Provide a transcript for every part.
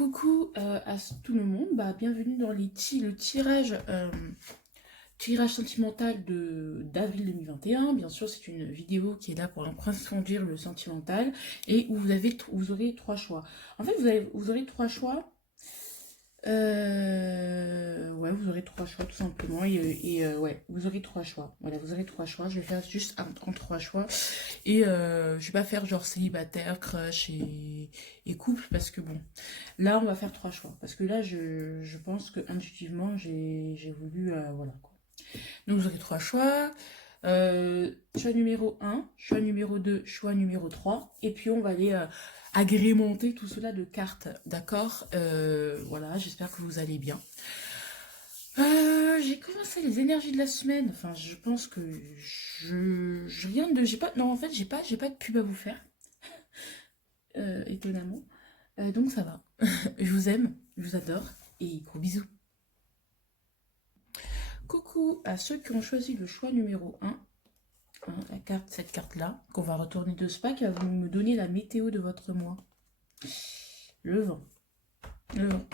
Coucou à tout le monde, bienvenue dans le tirage sentimental de d'avril 2021. Bien sûr, c'est une vidéo qui est là pour approfondir le sentimental et où vous aurez trois choix. En fait, vous aurez trois choix. Ouais, vous aurez trois choix tout simplement. Ouais, vous aurez trois choix. Voilà, vous aurez trois choix. Je vais faire juste en trois choix. Et je vais pas faire genre célibataire, crush et couple parce que bon, là on va faire trois choix. Parce que là je pense que intuitivement j'ai voulu, voilà quoi. Donc vous aurez trois choix. Choix numéro un, choix numéro 2, choix numéro 3. Et puis on va aller agrémenter tout cela de cartes, d'accord. Voilà, j'espère que vous allez bien. J'ai commencé les énergies de la semaine. Enfin, je pense que rien de, j'ai pas, non en fait j'ai pas de pub à vous faire, étonnamment. Donc ça va. Je vous aime, je vous adore et gros bisous. Coucou à ceux qui ont choisi le choix numéro un, hein, cette carte-là, qu'on va retourner de spa, qui va vous me donner la météo de votre mois. Le vent. Le vent.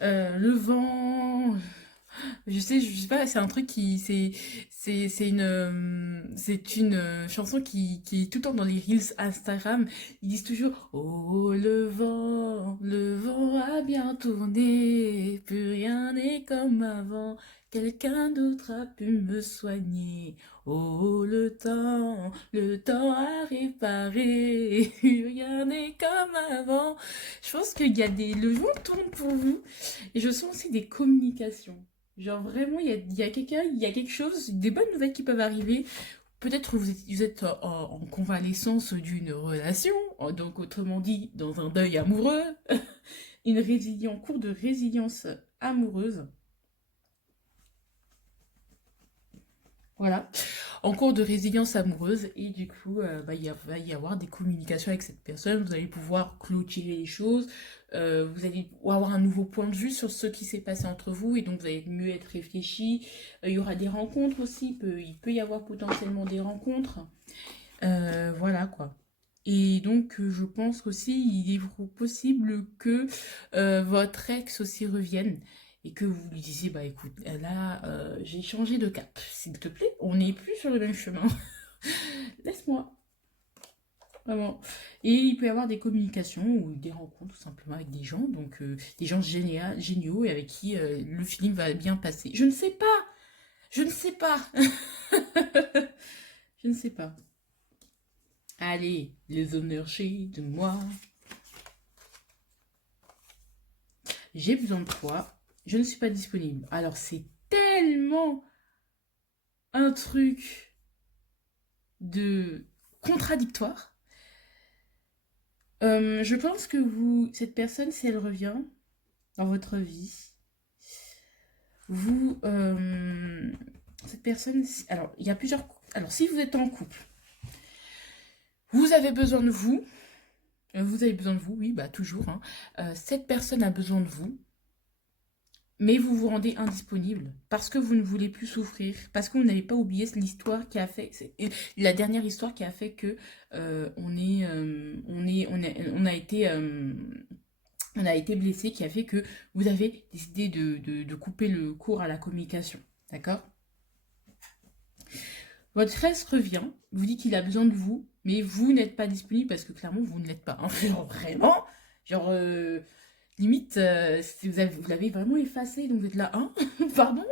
Le vent. Je sais pas, c'est un truc qui, c'est une chanson qui est tout le temps dans les reels Instagram. Ils disent toujours, oh le vent a bien tourné, plus rien n'est comme avant. Quelqu'un d'autre a pu me soigner. Oh le temps a réparé, plus rien n'est comme avant. Je pense qu'il y a le vent tourne pour vous. Et je sens aussi des communications. Genre vraiment, il y a quelqu'un, il y a quelque chose, des bonnes nouvelles qui peuvent arriver. Peut-être vous êtes en convalescence d'une relation, donc autrement dit, dans un deuil amoureux, en cours de résilience amoureuse. Voilà, en cours de résilience amoureuse, et du coup, il va y avoir des communications avec cette personne, vous allez pouvoir clôturer les choses, vous allez avoir un nouveau point de vue sur ce qui s'est passé entre vous, et donc vous allez mieux être réfléchi. Il y aura des rencontres aussi, il peut y avoir potentiellement des rencontres, voilà quoi. Et donc, je pense qu'aussi, il est possible que votre ex aussi revienne et que vous lui disiez, bah écoute, là, j'ai changé de cap, s'il te plaît, on n'est plus sur le même chemin. Laisse-moi, vraiment. Et il peut y avoir des communications ou des rencontres tout simplement avec des gens, donc des gens géniaux et avec qui le feeling va bien passer. Je ne sais pas, je ne sais pas, je ne sais pas. Allez, les énergies de moi. J'ai besoin de toi, je ne suis pas disponible. Alors c'est tellement un truc de contradictoire. Je pense que cette personne, si elle revient dans votre vie, vous, cette personne, alors il y a plusieurs, alors si vous êtes en couple, vous avez besoin de vous avez besoin de vous, oui, bah toujours, hein. Cette personne a besoin de vous, mais vous vous rendez indisponible parce que vous ne voulez plus souffrir, parce que vous n'avez pas oublié l'histoire qui a fait, la dernière histoire qui a fait que on a été blessé, qui a fait que vous avez décidé de couper le cours à la communication, d'accord? Votre ex revient, vous dit qu'il a besoin de vous, mais vous n'êtes pas disponible parce que clairement vous ne l'êtes pas, hein. Genre vraiment, genre limite, si vous l'avez vraiment effacé, donc vous êtes là, hein? Pardon?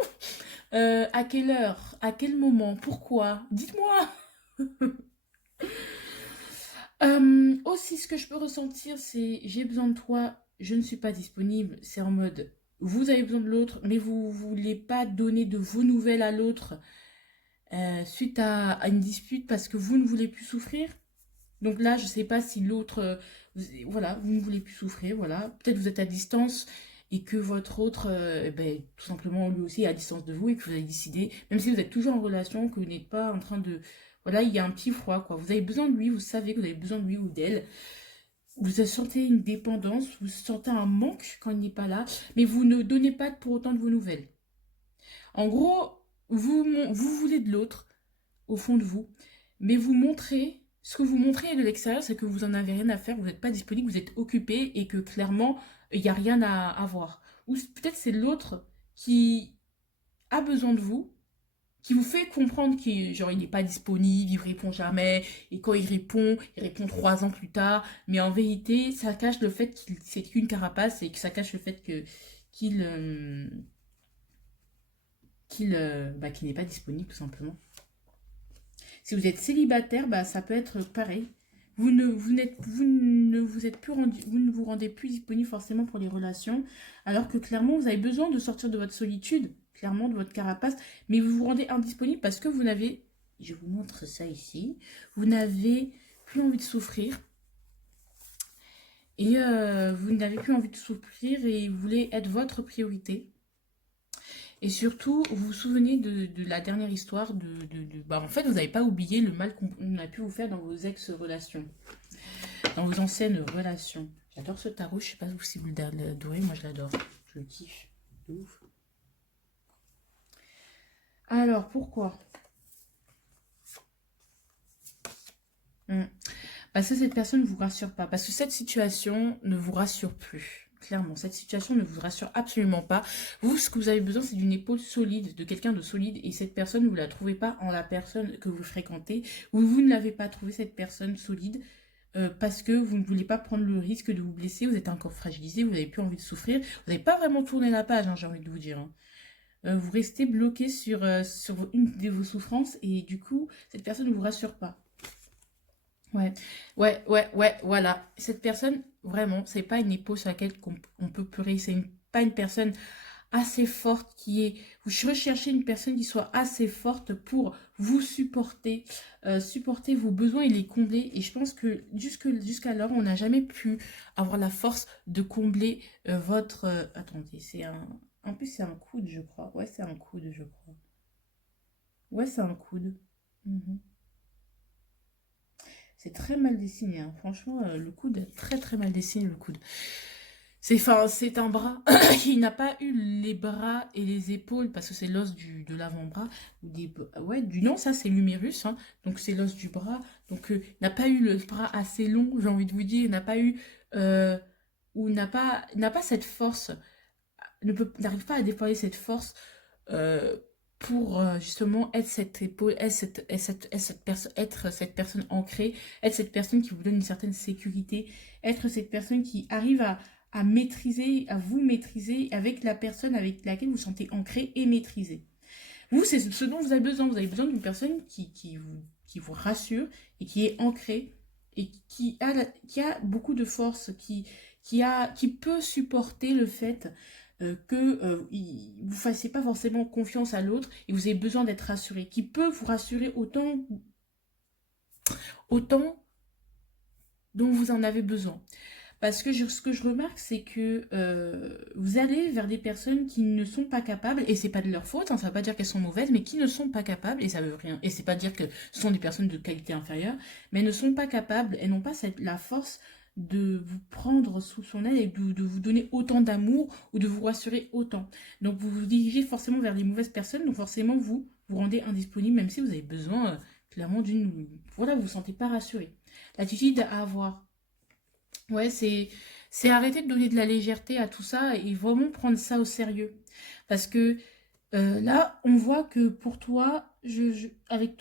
À quelle heure? À quel moment? Pourquoi? Dites-moi! Aussi, ce que je peux ressentir, c'est j'ai besoin de toi, je ne suis pas disponible. C'est en mode, vous avez besoin de l'autre, mais vous ne voulez pas donner de vos nouvelles à l'autre suite à une dispute parce que vous ne voulez plus souffrir. Donc là, je sais pas si l'autre, voilà, vous ne voulez plus souffrir, voilà. Peut-être vous êtes à distance et que votre autre, tout simplement, lui aussi est à distance de vous et que vous avez décidé, même si vous êtes toujours en relation, que vous n'êtes pas en train de... Voilà, il y a un petit froid, quoi. Vous avez besoin de lui, vous savez que vous avez besoin de lui ou d'elle. Vous sentez une dépendance, vous sentez un manque quand il n'est pas là, mais vous ne donnez pas pour autant de vos nouvelles. En gros, vous voulez de l'autre, au fond de vous, mais vous montrez ce que vous montrez de l'extérieur, c'est que vous en avez rien à faire, vous n'êtes pas disponible, vous êtes occupé et que clairement, il n'y a rien à voir. Ou peut-être c'est l'autre qui a besoin de vous, qui vous fait comprendre qu'il genre, il n'est pas disponible, il ne répond jamais, et quand il répond 3 ans plus tard, mais en vérité, ça cache le fait qu'il c'est qu'une carapace et que ça cache le fait que qu'il qu'il n'est pas disponible tout simplement. Si vous êtes célibataire, bah, ça peut être pareil. Vous ne vous rendez plus disponible forcément pour les relations, alors que clairement, vous avez besoin de sortir de votre solitude, clairement de votre carapace, mais vous vous rendez indisponible parce que vous n'avez, je vous montre ça ici, vous n'avez plus envie de souffrir, et vous n'avez plus envie de souffrir et vous voulez être votre priorité. Et surtout, vous vous souvenez de la dernière histoire bah, en fait, vous n'avez pas oublié le mal qu'on a pu vous faire dans vos ex-relations, dans vos anciennes relations. J'adore ce tarot, je sais pas si vous l'adorez, moi je l'adore. Je le kiffe. De ouf. Alors, pourquoi Parce que cette personne ne vous rassure pas. Parce que cette situation ne vous rassure plus. Clairement, cette situation ne vous rassure absolument pas. Vous, ce que vous avez besoin, c'est d'une épaule solide, de quelqu'un de solide. Et cette personne, vous ne la trouvez pas en la personne que vous fréquentez. Ou vous ne l'avez pas trouvé, cette personne solide, parce que vous ne voulez pas prendre le risque de vous blesser. Vous êtes encore fragilisé, vous n'avez plus envie de souffrir. Vous n'avez pas vraiment tourné la page, hein, j'ai envie de vous dire. Vous restez bloqué sur une de vos souffrances. Et du coup, cette personne ne vous rassure pas. Ouais, voilà. Cette personne, vraiment, c'est pas une épaule sur laquelle on peut pleurer. Pas une personne assez forte qui est... Vous recherchez une personne qui soit assez forte pour vous supporter, supporter vos besoins et les combler. Et je pense que jusqu'alors, on n'a jamais pu avoir la force de combler votre... attendez, c'est un... En plus, c'est un coude, je crois. Ouais, c'est un coude, je crois. Ouais, c'est un coude. Mhm. C'est très mal dessiné, hein. Franchement, le coude est très très mal dessiné, le coude. C'est un bras qui n'a pas eu les bras et les épaules, parce que c'est l'os de l'avant-bras. Ouais, non, ça c'est l'humérus, hein. Donc c'est l'os du bras. Donc n'a pas eu le bras assez long, j'ai envie de vous dire. N'a pas eu... ou n'a pas cette force, n'arrive pas à déployer cette force euh, pour justement être cette épaule, être cette personne ancrée, être cette personne qui vous donne une certaine sécurité, être cette personne qui arrive à maîtriser, à vous maîtriser avec la personne avec laquelle vous vous sentez ancré et maîtrisé. Vous, c'est ce dont vous avez besoin. Vous avez besoin d'une personne qui vous rassure et qui est ancrée et qui a beaucoup de force, qui peut supporter le fait que vous ne fassiez pas forcément confiance à l'autre et vous avez besoin d'être rassuré, qui peut vous rassurer autant dont vous en avez besoin. Parce que ce que je remarque, c'est que vous allez vers des personnes qui ne sont pas capables, et c'est pas de leur faute, hein, ça ne veut pas dire qu'elles sont mauvaises, mais qui ne sont pas capables, et ça veut rien, et c'est pas dire que ce sont des personnes de qualité inférieure, mais elles ne sont pas capables, elles n'ont pas la force de vous prendre sous son aile et de vous donner autant d'amour ou de vous rassurer autant. Donc vous vous dirigez forcément vers les mauvaises personnes, donc forcément vous vous rendez indisponible, même si vous avez besoin clairement d'une... Voilà, vous vous sentez pas rassuré. L'attitude à avoir. Ouais, c'est arrêter de donner de la légèreté à tout ça et vraiment prendre ça au sérieux. Parce que là, on voit que pour toi, avec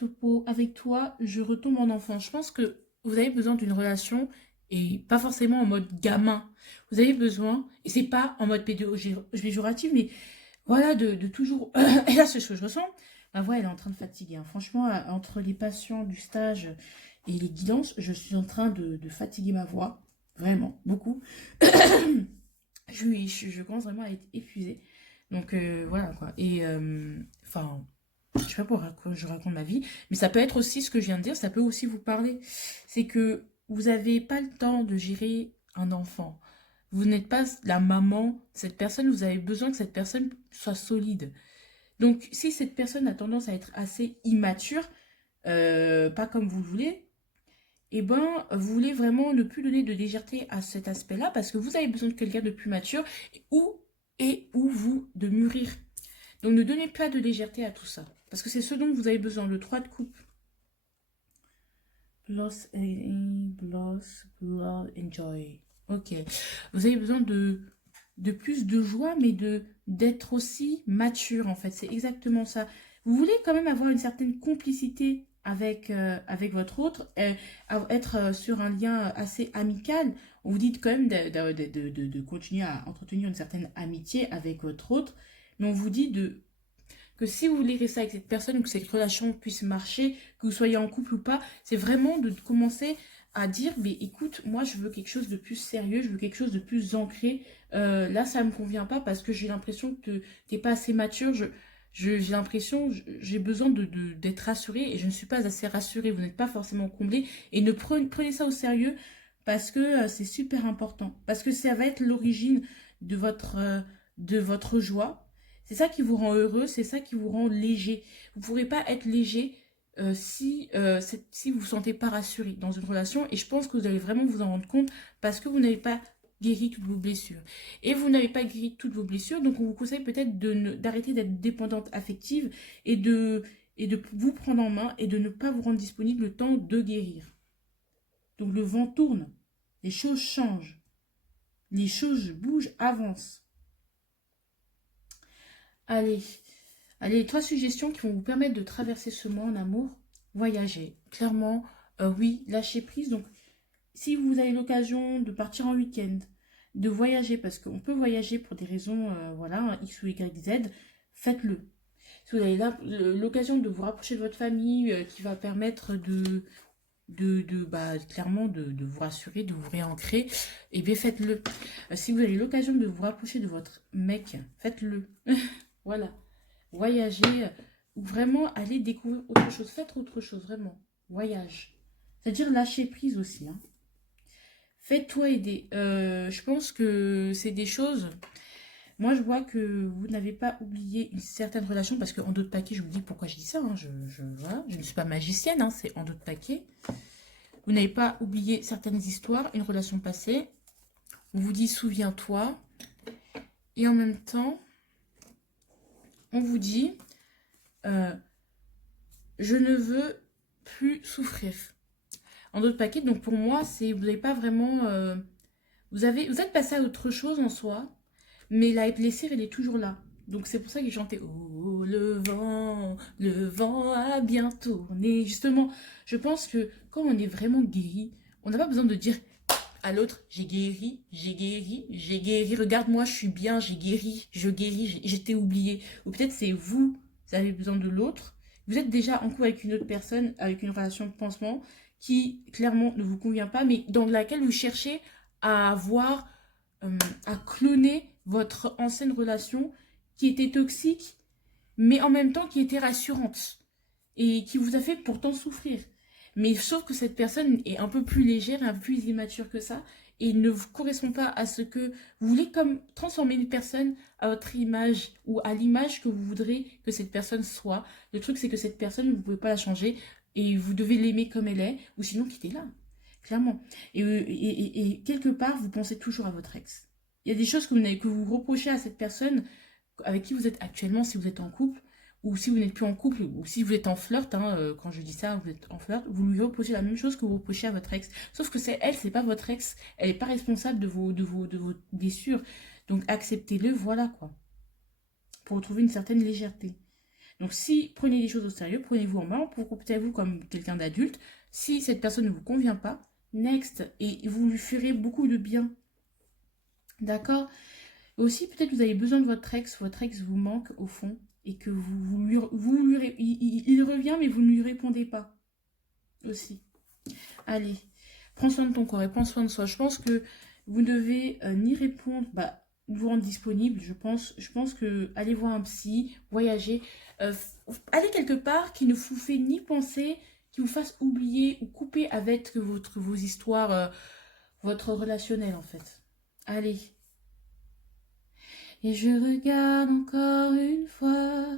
toi, je retombe en enfant. Je pense que vous avez besoin d'une relation et pas forcément en mode gamin. Vous avez besoin, et c'est pas en mode péjoratif, mais voilà, de toujours... Et là, c'est ce que je ressens. Ma voix, elle est en train de fatiguer, hein. Franchement, entre les patients du stage et les guidances, je suis en train de fatiguer ma voix. Vraiment, beaucoup. Je commence vraiment à être épuisée. Donc voilà quoi. Et enfin, je sais pas pourquoi je raconte ma vie, mais ça peut être aussi ce que je viens de dire, ça peut aussi vous parler. C'est que vous n'avez pas le temps de gérer un enfant. Vous n'êtes pas la maman de cette personne, vous avez besoin que cette personne soit solide. Donc si cette personne a tendance à être assez immature, pas comme vous le voulez, eh ben, vous voulez vraiment ne plus donner de légèreté à cet aspect-là parce que vous avez besoin de quelqu'un de plus mature ou vous de mûrir. Donc ne donnez pas de légèreté à tout ça parce que c'est ce dont vous avez besoin. Le 3 de coupe. Blood, enjoy. Ok. Vous avez besoin de plus de joie, mais d'être aussi mature, en fait. C'est exactement ça. Vous voulez quand même avoir une certaine complicité avec votre autre, être sur un lien assez amical. On vous dit quand même de continuer à entretenir une certaine amitié avec votre autre, mais on vous dit que si vous voulez rester avec cette personne, que cette relation puisse marcher, que vous soyez en couple ou pas, c'est vraiment de commencer à dire, mais écoute, moi je veux quelque chose de plus sérieux, je veux quelque chose de plus ancré. Là, ça me convient pas parce que j'ai l'impression que t'es pas assez mature. J'ai l'impression, j'ai besoin d'être rassurée et je ne suis pas assez rassurée. Vous n'êtes pas forcément comblé et ne prenez ça au sérieux parce que c'est super important. Parce que ça va être l'origine de votre joie. C'est ça qui vous rend heureux, c'est ça qui vous rend léger. Vous ne pourrez pas être léger si vous ne vous sentez pas rassuré dans une relation. Et je pense que vous allez vraiment vous en rendre compte parce que vous n'avez pas guéri toutes vos blessures. Et vous n'avez pas guéri toutes vos blessures, donc on vous conseille peut-être d'arrêter d'être dépendante affective et de vous prendre en main et de ne pas vous rendre disponible le temps de guérir. Donc le vent tourne, les choses changent, les choses bougent, avancent. Allez, allez, 3 suggestions qui vont vous permettre de traverser ce mois en amour. Voyager. Clairement, oui, lâcher prise. Donc, si vous avez l'occasion de partir en week-end, de voyager, parce qu'on peut voyager pour des raisons, voilà, X ou Y, Z, faites-le. Si vous avez l'occasion de vous rapprocher de votre famille, qui va permettre clairement de vous rassurer, de vous réancrer, et bien faites-le. Si vous avez l'occasion de vous rapprocher de votre mec, faites-le. Voilà. Voyager, ou vraiment aller découvrir autre chose. Faites autre chose, vraiment. Voyage. C'est-à-dire lâcher prise aussi. Hein. Faites-toi aider. Je pense que c'est des choses... Moi, je vois que vous n'avez pas oublié une certaine relation, parce qu'en d'autres paquets, je vous dis pourquoi je dis ça. Hein. Voilà, je ne suis pas magicienne, hein, c'est en d'autres paquets. Vous n'avez pas oublié certaines histoires, une relation passée. On vous dit souviens-toi. Et en même temps, on vous dit je ne veux plus souffrir. En d'autres paquets, donc pour moi, c'est vous n'avez pas vraiment... vous êtes passé à autre chose en soi, mais la blessure, elle est toujours là. Donc c'est pour ça que j'ai chanté oh, le vent a bien tourné. Justement, je pense que quand on est vraiment guéri, on n'a pas besoin de dire à l'autre j'ai guéri, j'ai guéri, j'ai guéri. Regarde-moi, je suis bien, j'ai guéri, je guéris, j'étais oublié. Ou peut-être c'est vous avez besoin de l'autre. Vous êtes déjà en couple avec une autre personne, avec une relation de pansement qui clairement ne vous convient pas, mais dans laquelle vous cherchez à avoir, à cloner votre ancienne relation qui était toxique, mais en même temps qui était rassurante et qui vous a fait pourtant souffrir. Mais sauf que cette personne est un peu plus légère, un peu plus immature que ça, et ne vous correspond pas à ce que vous voulez comme transformer une personne à votre image ou à l'image que vous voudrez que cette personne soit. Le truc, c'est que cette personne, vous ne pouvez pas la changer et vous devez l'aimer comme elle est, ou sinon quittez-la, clairement. Et quelque part, vous pensez toujours à votre ex. Il y a des choses que vous reprochez à cette personne avec qui vous êtes actuellement, si vous êtes en couple, ou si vous n'êtes plus en couple, ou si vous êtes en flirt, hein, quand je dis ça, vous êtes en flirt, vous lui reprochez la même chose que vous reprochez à votre ex. Sauf que c'est pas votre ex, elle n'est pas responsable de vos blessures. Donc acceptez-le, voilà quoi. Pour retrouver une certaine légèreté. Donc si prenez les choses au sérieux, prenez-vous en main, comportez-vous comme quelqu'un d'adulte. Si cette personne ne vous convient pas, next, et vous lui ferez beaucoup de bien. D'accord? Aussi, peut-être vous avez besoin de votre ex vous manque au fond, et que il revient, mais vous ne lui répondez pas. Aussi. Allez, prends soin de ton corps et prends soin de soi. Je pense que vous devez ni répondre, vous rendre disponible. Je pense que allez voir un psy, voyager, allez quelque part qui ne vous fait ni penser, qui vous fasse oublier ou couper avec vos histoires, votre relationnel en fait. Allez. Et je regarde encore une fois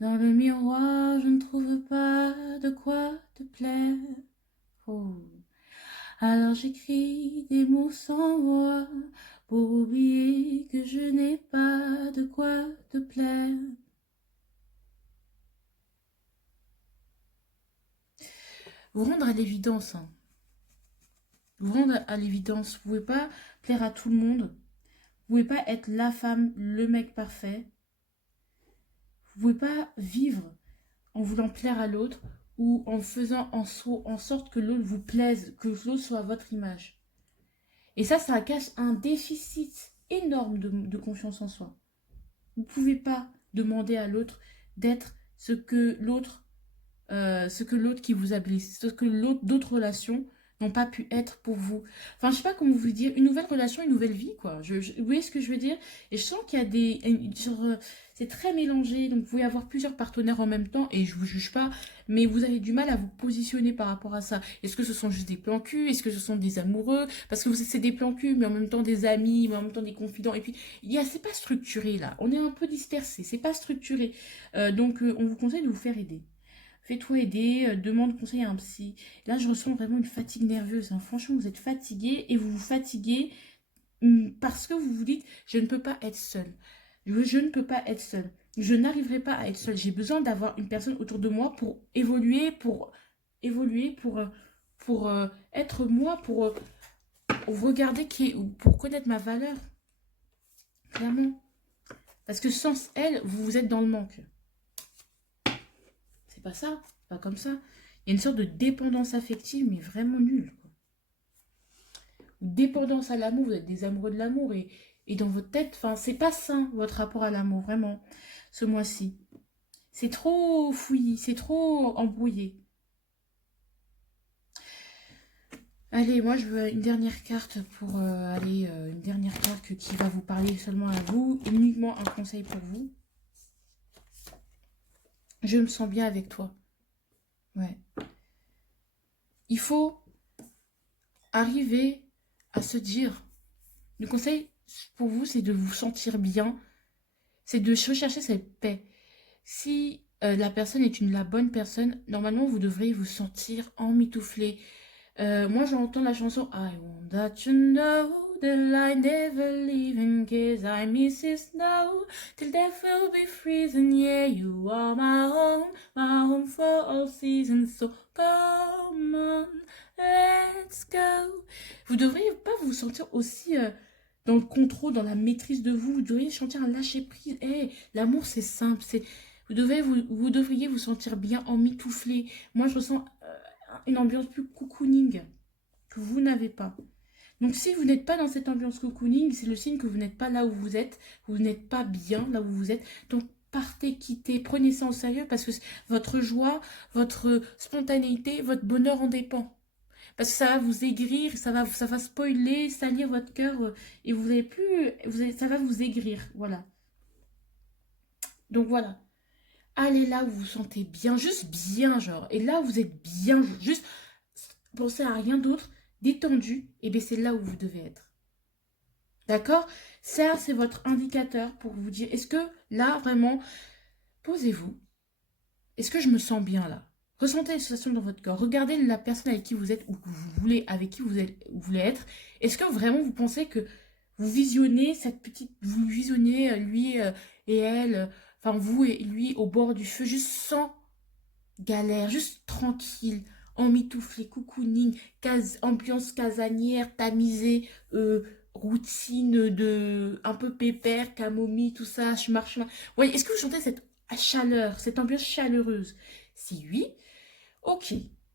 dans le miroir, je ne trouve pas de quoi te plaire. Oh. Alors j'écris des mots sans voix pour oublier que je n'ai pas de quoi te plaire. vous rendre à l'évidence. Hein. Vous rendre à l'évidence. Vous ne pouvez pas plaire à tout le monde. Vous ne pouvez pas être la femme, le mec parfait. Vous ne pouvez pas vivre en voulant plaire à l'autre ou en faisant en sorte que l'autre vous plaise, que l'autre soit à votre image. Et ça cache un déficit énorme de confiance en soi. Vous ne pouvez pas demander à l'autre d'être ce que l'autre qui vous a blessé, ce que d'autres relations n'ont pas pu être pour vous. Enfin, je sais pas comment vous dire, une nouvelle relation, une nouvelle vie, quoi. Vous voyez ce que je veux dire? Et je sens qu'il y a c'est très mélangé, donc vous pouvez avoir plusieurs partenaires en même temps, et je vous juge pas, mais vous avez du mal à vous positionner par rapport à ça. Est-ce que ce sont juste des plans cul? Est-ce que ce sont des amoureux? Parce que c'est des plans cul, mais en même temps des amis, mais en même temps des confidents, et puis, c'est pas structuré, là. On est un peu dispersé, c'est pas structuré. Donc, on vous conseille de vous faire aider. Fais-toi aider, demande conseil à un psy. Là, je ressens vraiment une fatigue nerveuse. Hein. Franchement, vous êtes fatigué et vous vous fatiguez parce que vous vous dites, je ne peux pas être seule. Je ne peux pas être seule. Je n'arriverai pas à être seule. J'ai besoin d'avoir une personne autour de moi pour évoluer, pour être moi, pour regarder pour connaître ma valeur. Clairement. Parce que sans elle, vous êtes dans le manque. C'est pas ça. C'est pas comme ça. Il y a une sorte de dépendance affective, mais vraiment nulle. Quoi. Dépendance à l'amour, vous êtes des amoureux de l'amour et dans votre tête, enfin, c'est pas sain votre rapport à l'amour, vraiment, ce mois-ci. C'est trop fouillis, c'est trop embrouillé. Allez, moi je veux une dernière carte pour une dernière carte qui va vous parler seulement à vous, uniquement un conseil pour vous. Je me sens bien avec toi. Ouais. Il faut arriver à se dire, le conseil pour vous, c'est de vous sentir bien, c'est de rechercher cette paix. Si la personne est la bonne personne, normalement, vous devriez vous sentir emmitouflé. Moi, j'entends la chanson I want that you know that I never leave in case I miss the snow till death will be freezing. Yeah, you are my home for all seasons. So come on, let's go. Vous devriez pas vous sentir aussi dans le contrôle, dans la maîtrise de vous. Vous devriez sentir un lâcher prise. Hey, l'amour, c'est simple. Vous devriez vous sentir bien emmitouflé. Moi, je ressens une ambiance plus cocooning que vous n'avez pas. Donc si vous n'êtes pas dans cette ambiance cocooning, c'est le signe que vous n'êtes pas là où vous êtes, vous n'êtes pas bien là où vous êtes. Donc partez, quittez, prenez ça au sérieux parce que votre joie, votre spontanéité, votre bonheur en dépend. Parce que ça va vous aigrir, ça va spoiler, salir votre cœur et vous n'avez plus, ça va vous aigrir, voilà. Donc voilà. Allez là où vous vous sentez bien, juste bien, genre. Et là où vous êtes bien, juste pensez à rien d'autre, détendu, et bien c'est là où vous devez être. D'accord? Ça, c'est votre indicateur pour vous dire, est-ce que là, vraiment, posez-vous. Est-ce que je me sens bien là? Ressentez la sensation dans votre corps. Regardez la personne avec qui vous êtes ou que vous voulez, avec qui vous voulez être. Est-ce que vraiment vous pensez que vous visionnez vous visionnez lui et elle, enfin vous et lui au bord du feu, juste sans galère, juste tranquille, emmitouflé, cocooning, ambiance casanière, tamisée, routine de un peu pépère, camomille, tout ça, je marche. Ouais, est-ce que vous sentez cette chaleur, cette ambiance chaleureuse? Si oui, ok.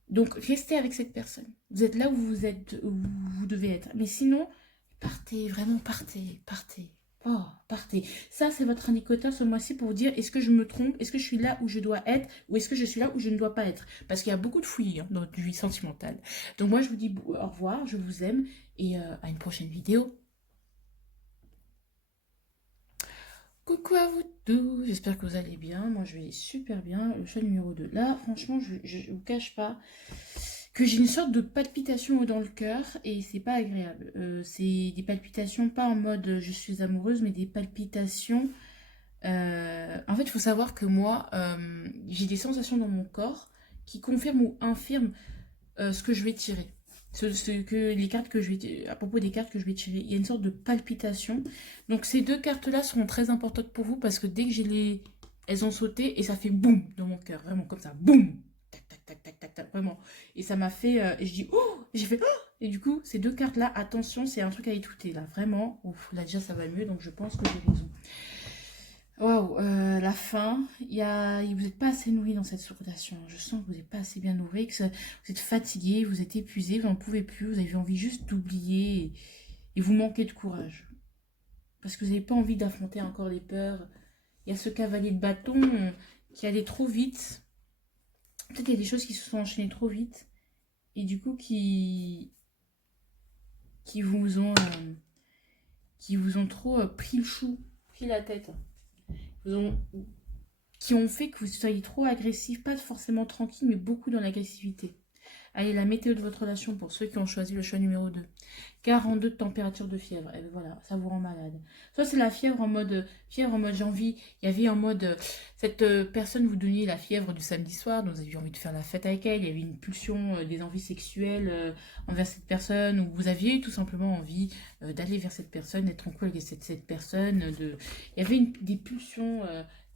Donc restez avec cette personne. Vous êtes là où vous devez être. Mais sinon, partez, vraiment partez, partez. Oh, partez. Ça, c'est votre indicateur ce mois-ci pour vous dire est-ce que je me trompe, est-ce que je suis là où je dois être ou est-ce que je suis là où je ne dois pas être. Parce qu'il y a beaucoup de fouillis dans notre vie sentimentale. Donc moi, je vous dis au revoir, je vous aime et à une prochaine vidéo. Coucou à vous tous, j'espère que vous allez bien. Moi, je vais super bien. Le chat numéro 2. Là, franchement, je ne vous cache pas que j'ai une sorte de palpitation dans le cœur et c'est pas agréable. C'est des palpitations pas en mode je suis amoureuse, mais des palpitations. En fait, il faut savoir que moi, j'ai des sensations dans mon corps qui confirment ou infirment ce que je vais tirer. Les cartes que je vais, à propos des cartes que je vais tirer, il y a une sorte de palpitation. Donc ces deux cartes-là seront très importantes pour vous parce que dès que elles ont sauté et ça fait boum dans mon cœur, vraiment comme ça, boum. Tac, tac, tac, tac, tac, tac, vraiment. Et ça m'a fait, et je dis, oh, j'ai fait, oh. Et du coup, ces deux cartes-là, attention, c'est un truc à écouter, là, vraiment. Ouf, là, déjà, ça va mieux, donc je pense que j'ai raison. Waouh, la faim, vous n'êtes pas assez nourri dans cette relation. Je sens que vous n'êtes pas assez bien nourri, que vous êtes fatigué, vous êtes épuisé, vous n'en pouvez plus, vous avez envie juste d'oublier et vous manquez de courage. Parce que vous n'avez pas envie d'affronter encore les peurs. Il y a ce cavalier de bâton qui allait trop vite. Peut-être qu'il y a des choses qui se sont enchaînées trop vite et du coup qui vous ont trop pris le chou, pris la tête. Qui ont fait que vous soyez trop agressif, pas forcément tranquille, mais beaucoup dans l'agressivité. Allez, la météo de votre relation pour ceux qui ont choisi le choix numéro 2. 42 de température de fièvre. Et bien voilà, ça vous rend malade. Soit c'est la fièvre en mode j'ai envie. Il y avait en mode cette personne vous donniez la fièvre du samedi soir, donc vous avez eu envie de faire la fête avec elle. Il y avait une pulsion, des envies sexuelles envers cette personne, ou vous aviez eu tout simplement envie d'aller vers cette personne, d'être en couple avec cette personne. Il y avait des pulsions,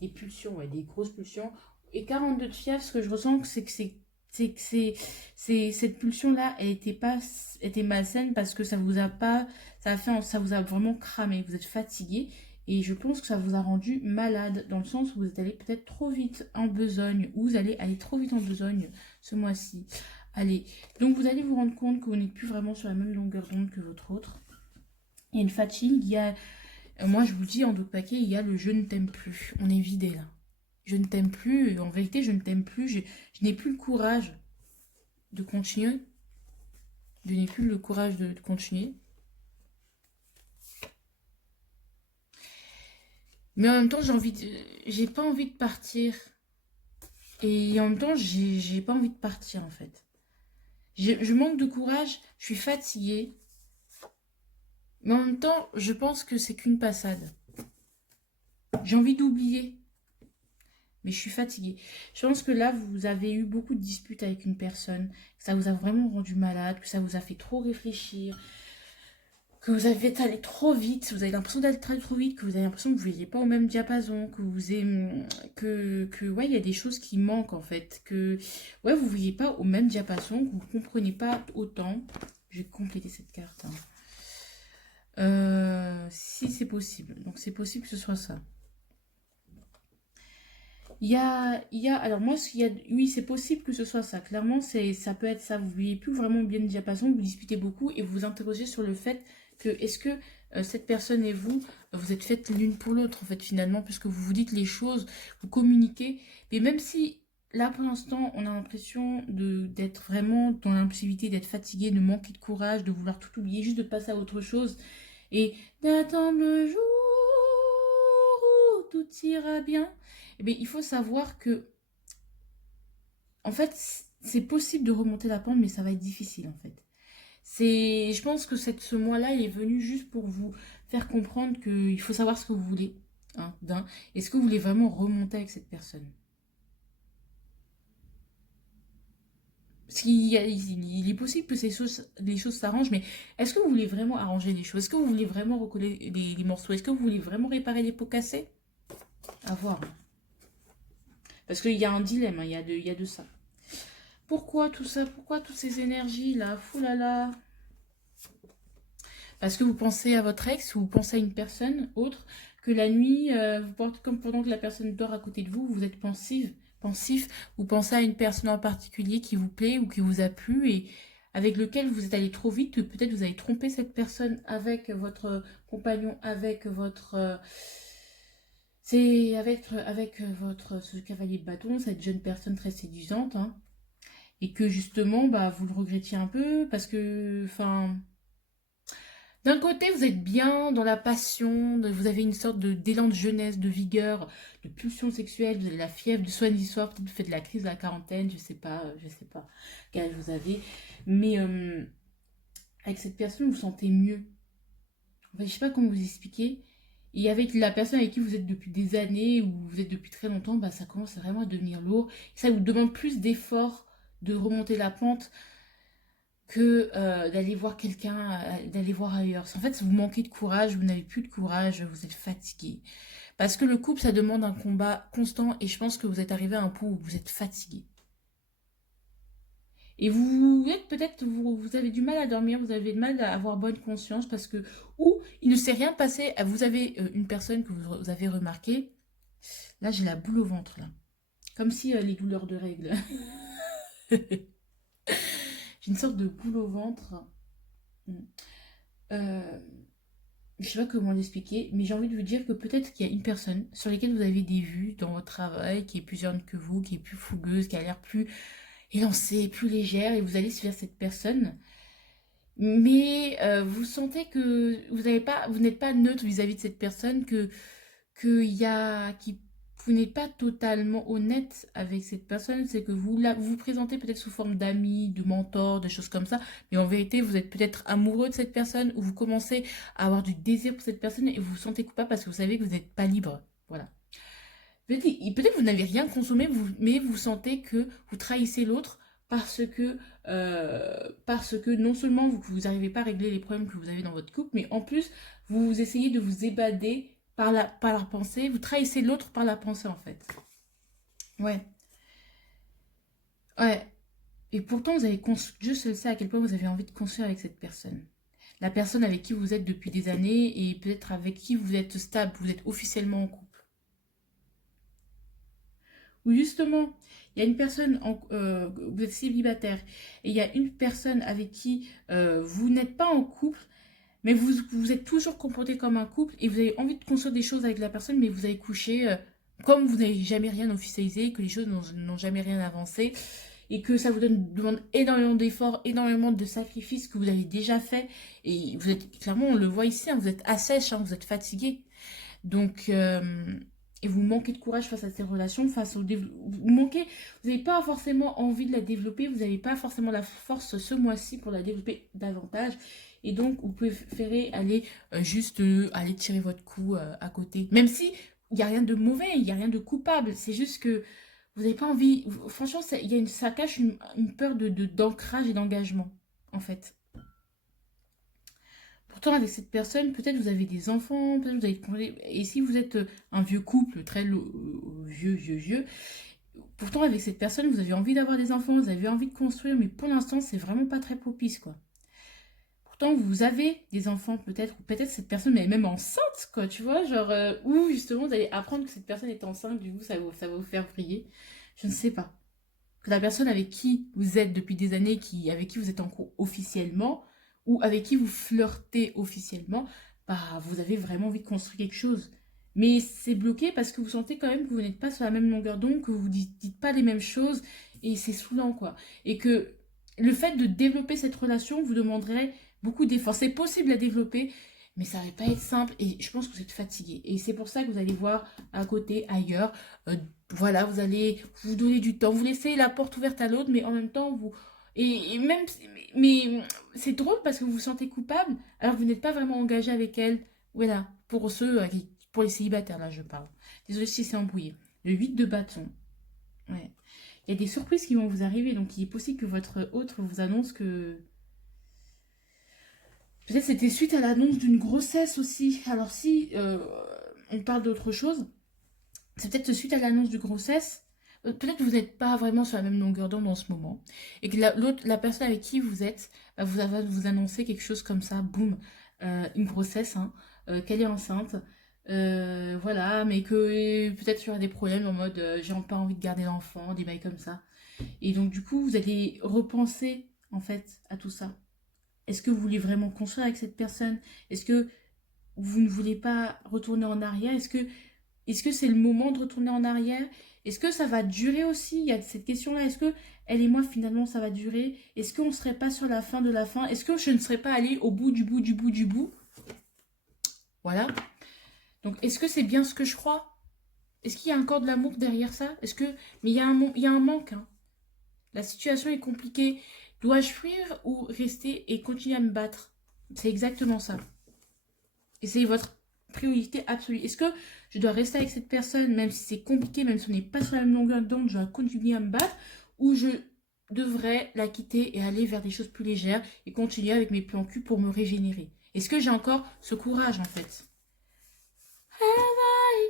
ouais, des grosses pulsions. Et 42 de fièvre, ce que je ressens, c'est que cette pulsion-là, elle était malsaine parce que ça vous a vraiment cramé. Vous êtes fatigué et je pense que ça vous a rendu malade dans le sens où vous êtes allé peut-être trop vite en besogne ou vous allez aller trop vite en besogne ce mois-ci. Allez, donc vous allez vous rendre compte que vous n'êtes plus vraiment sur la même longueur d'onde que votre autre. Il y a une fatigue, moi je vous dis en d'autres paquets, il y a le je ne t'aime plus. On est vidé là. Je ne t'aime plus, en vérité, je ne t'aime plus, je n'ai plus le courage de continuer. Je n'ai plus le courage de continuer. Mais en même temps, j'ai pas envie de partir. Et en même temps, j'ai pas envie de partir, en fait. Je manque de courage, je suis fatiguée. Mais en même temps, je pense que c'est qu'une passade. J'ai envie d'oublier. Mais je suis fatiguée. Je pense que là, vous avez eu beaucoup de disputes avec une personne, que ça vous a vraiment rendu malade, que ça vous a fait trop réfléchir, que vous avez allé trop vite, vous avez l'impression d'aller très trop vite, que vous avez l'impression que vous ne voyez pas au même diapason, que vous aimez, ouais, il y a des choses qui manquent en fait, que ouais, vous ne voyez pas au même diapason, que vous ne comprenez pas autant. Je vais compléter cette carte. Si c'est possible, donc c'est possible que ce soit ça. Alors moi, oui, c'est possible que ce soit ça. Clairement, ça peut être ça. Vous ne voyez plus vraiment bien le diapason, vous disputez beaucoup et vous vous interrogez sur le fait que est-ce que cette personne et vous, vous êtes faites l'une pour l'autre, en fait, finalement, puisque vous vous dites les choses, vous communiquez. Mais même si, là, pour l'instant, on a l'impression d'être vraiment dans l'impulsivité, d'être fatigué, de manquer de courage, de vouloir tout oublier, juste de passer à autre chose et d'attendre le jour où tout ira bien. Eh bien, il faut savoir que, en fait, c'est possible de remonter la pente, mais ça va être difficile, en fait. Je pense que ce mois-là, il est venu juste pour vous faire comprendre qu'il faut savoir ce que vous voulez. Hein, est-ce que vous voulez vraiment remonter avec cette personne? Parce il est possible que les choses s'arrangent, mais est-ce que vous voulez vraiment arranger les choses? Est-ce que vous voulez vraiment recoller les morceaux? Est-ce que vous voulez vraiment réparer les pots cassés? À voir. Parce qu'il y a un dilemme, hein, il y a de ça. Pourquoi tout ça? Pourquoi toutes ces énergies-là? Foulala. Parce que vous pensez à votre ex ou vous pensez à une personne autre, que la nuit, comme pendant que la personne dort à côté de vous, vous êtes pensif, vous pensez à une personne en particulier qui vous plaît ou qui vous a plu et avec lequel vous êtes allé trop vite, peut-être vous avez trompé cette personne avec votre compagnon, avec votre... ce cavalier de bâton, cette jeune personne très séduisante, hein, et que justement, bah, vous le regrettiez un peu parce que, enfin, d'un côté, vous êtes bien dans la passion, vous avez une sorte d'élan de jeunesse, de vigueur, de pulsion sexuelle, vous avez la fièvre du samedi soir, peut-être vous faites la crise de la quarantaine, je sais pas quel âge vous avez, mais avec cette personne, vous vous sentez mieux. Enfin, je sais pas comment vous expliquer. Et avec la personne avec qui vous êtes depuis des années ou vous êtes depuis très longtemps, bah, ça commence vraiment à devenir lourd. Et ça vous demande plus d'efforts de remonter la pente que d'aller voir quelqu'un, d'aller voir ailleurs. En fait, vous manquez de courage, vous n'avez plus de courage, vous êtes fatigué. Parce que le couple, ça demande un combat constant et je pense que vous êtes arrivé à un point où vous êtes fatigué. Et vous êtes peut-être, vous avez du mal à dormir, vous avez du mal à avoir bonne conscience parce que, ou il ne s'est rien passé, vous avez une personne que vous avez remarqué, là j'ai la boule au ventre là, comme si les douleurs de règles. J'ai une sorte de boule au ventre. Euh, je sais pas comment l'expliquer, mais j'ai envie de vous dire que peut-être qu'il y a une personne sur laquelle vous avez des vues dans votre travail, qui est plus jeune que vous, qui est plus fougueuse, qui a l'air plus élancée, plus légère, et vous allez suivre cette personne. Mais vous sentez que vous n'êtes pas neutre vis-à-vis de cette personne, que y a, qui, vous n'êtes pas totalement honnête avec cette personne, c'est que vous vous présentez peut-être sous forme d'amis, de mentor, de choses comme ça, mais en vérité, vous êtes peut-être amoureux de cette personne ou vous commencez à avoir du désir pour cette personne et vous vous sentez coupable parce que vous savez que vous n'êtes pas libre. Voilà. Peut-être que vous n'avez rien consommé, mais vous sentez que vous trahissez l'autre parce que non seulement vous n'arrivez pas à régler les problèmes que vous avez dans votre couple, mais en plus, vous essayez de vous évader par la pensée, vous trahissez l'autre par la pensée en fait. Ouais, ouais. Et pourtant, vous avez Dieu seul sait à quel point vous avez envie de construire avec cette personne. La personne avec qui vous êtes depuis des années et peut-être avec qui vous êtes stable, vous êtes officiellement en couple. Ou justement, il y a une personne, vous êtes célibataire, et il y a une personne avec qui vous n'êtes pas en couple, mais vous êtes toujours comporté comme un couple, et vous avez envie de construire des choses avec la personne, mais vous avez couché, comme vous n'avez jamais rien officialisé, que les choses n'ont jamais rien avancé, et que ça vous demande énormément d'efforts, énormément de sacrifices que vous avez déjà fait, et vous êtes, clairement, on le voit ici, hein, vous êtes assèche, hein, vous êtes fatigué. Donc, et vous manquez de courage face à ces relations, face au développement. Vous n'avez pas forcément envie de la développer, vous n'avez pas forcément la force ce mois-ci pour la développer davantage. Et donc, vous préférez aller juste aller tirer votre coup à côté. Même si il n'y a rien de mauvais, il n'y a rien de coupable. C'est juste que vous n'avez pas envie. Franchement, ça cache une peur d'ancrage et d'engagement, en fait. Pourtant, avec cette personne, peut-être vous avez des enfants, peut-être vous avez... Et si vous êtes un vieux couple, très vieux, pourtant avec cette personne, vous avez envie d'avoir des enfants, vous avez envie de construire, mais pour l'instant, c'est vraiment pas très propice, quoi. Pourtant, vous avez des enfants, peut-être, ou peut-être cette personne est même enceinte, quoi, tu vois, genre, ou justement, vous allez apprendre que cette personne est enceinte, du coup, ça va vous faire briller. Je ne sais pas. Que la personne avec qui vous êtes depuis des années, avec qui vous êtes en cours officiellement, ou avec qui vous flirtez officiellement, bah, vous avez vraiment envie de construire quelque chose. Mais c'est bloqué parce que vous sentez quand même que vous n'êtes pas sur la même longueur d'onde, que vous dites pas les mêmes choses, et c'est saoulant, quoi. Et que le fait de développer cette relation vous demanderait beaucoup d'efforts. C'est possible à développer, mais ça va pas être simple, et je pense que vous êtes fatigué. Et c'est pour ça que vous allez voir à côté, ailleurs, voilà, vous allez vous donner du temps, vous laissez la porte ouverte à l'autre, mais en même temps, vous... Et même, mais c'est drôle parce que vous vous sentez coupable, alors que vous n'êtes pas vraiment engagé avec elle. Voilà, pour ceux, pour les célibataires, là, je parle. Désolée si c'est embrouillé. Le 8 de bâton. Ouais. Il y a des surprises qui vont vous arriver, donc il est possible que votre autre vous annonce que... Peut-être c'était suite à l'annonce d'une grossesse aussi. Alors si on parle d'autre chose, c'est peut-être suite à l'annonce de grossesse, peut-être que vous n'êtes pas vraiment sur la même longueur d'onde en ce moment, et que la personne avec qui vous êtes, vous va vous annoncer quelque chose comme ça, boum, une grossesse, hein, qu'elle est enceinte, voilà, mais que peut-être il y aura des problèmes en mode j'ai pas envie de garder l'enfant, des bails comme ça. Et donc du coup, vous allez repenser en fait à tout ça. Est-ce que vous voulez vraiment construire avec cette personne? Est-ce que vous ne voulez pas retourner en arrière? Est-ce que c'est le moment de retourner en arrière? Est-ce que ça va durer aussi? Il y a cette question-là. Est-ce que elle et moi, finalement, ça va durer? Est-ce qu'on ne serait pas sur la fin de la fin? Est-ce que je ne serais pas allée au bout du bout du bout du bout? Voilà. Donc, est-ce que c'est bien ce que je crois? Est-ce qu'il y a encore de l'amour derrière ça? Mais il y a un manque, hein. La situation est compliquée. Dois-je fuir ou rester et continuer à me battre? C'est exactement ça. Et c'est votre priorité absolue. Est-ce que je dois rester avec cette personne, même si c'est compliqué, même si on n'est pas sur la même longueur d'onde, je dois continuer à me battre, ou je devrais la quitter et aller vers des choses plus légères et continuer avec mes plans cul pour me régénérer? Est-ce que j'ai encore ce courage en fait? Have I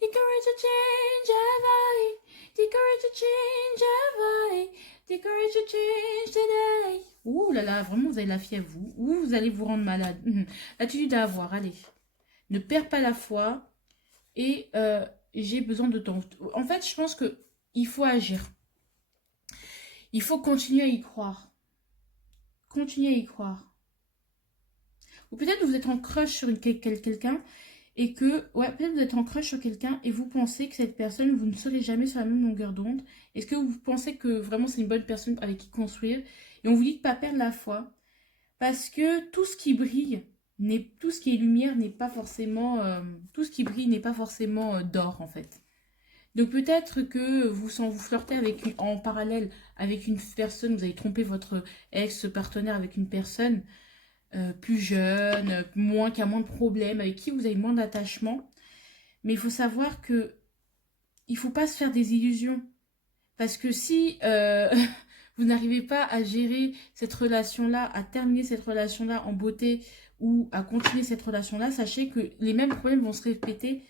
the courage to change? Have I the courage to change? Have I The courage to change today. Ouh là là, vraiment, vous avez la fièvre, vous. Ou vous allez vous rendre malade. L'attitude à avoir, allez. Ne perds pas la foi. Et j'ai besoin de temps. En fait, je pense que il faut agir. Il faut continuer à y croire. Continuer à y croire. Ou peut-être que vous êtes en crush sur quelqu'un et que, ouais, peut-être que vous êtes en crush sur quelqu'un et vous pensez que cette personne, vous ne serez jamais sur la même longueur d'onde. Est-ce que vous pensez que vraiment c'est une bonne personne avec qui construire? Et on vous dit de ne pas perdre la foi. Parce que tout ce qui brille, tout ce qui est lumière n'est pas forcément, tout ce qui brille n'est pas forcément d'or en fait. Donc peut-être que vous flirtez en parallèle avec une personne, vous avez trompé votre ex-partenaire avec une personne plus jeune, qui a moins de problèmes, avec qui vous avez moins d'attachement. Mais il faut savoir que il ne faut pas se faire des illusions. Parce que si vous n'arrivez pas à gérer cette relation-là, à terminer cette relation-là en beauté ou à continuer cette relation-là, sachez que les mêmes problèmes vont se répéter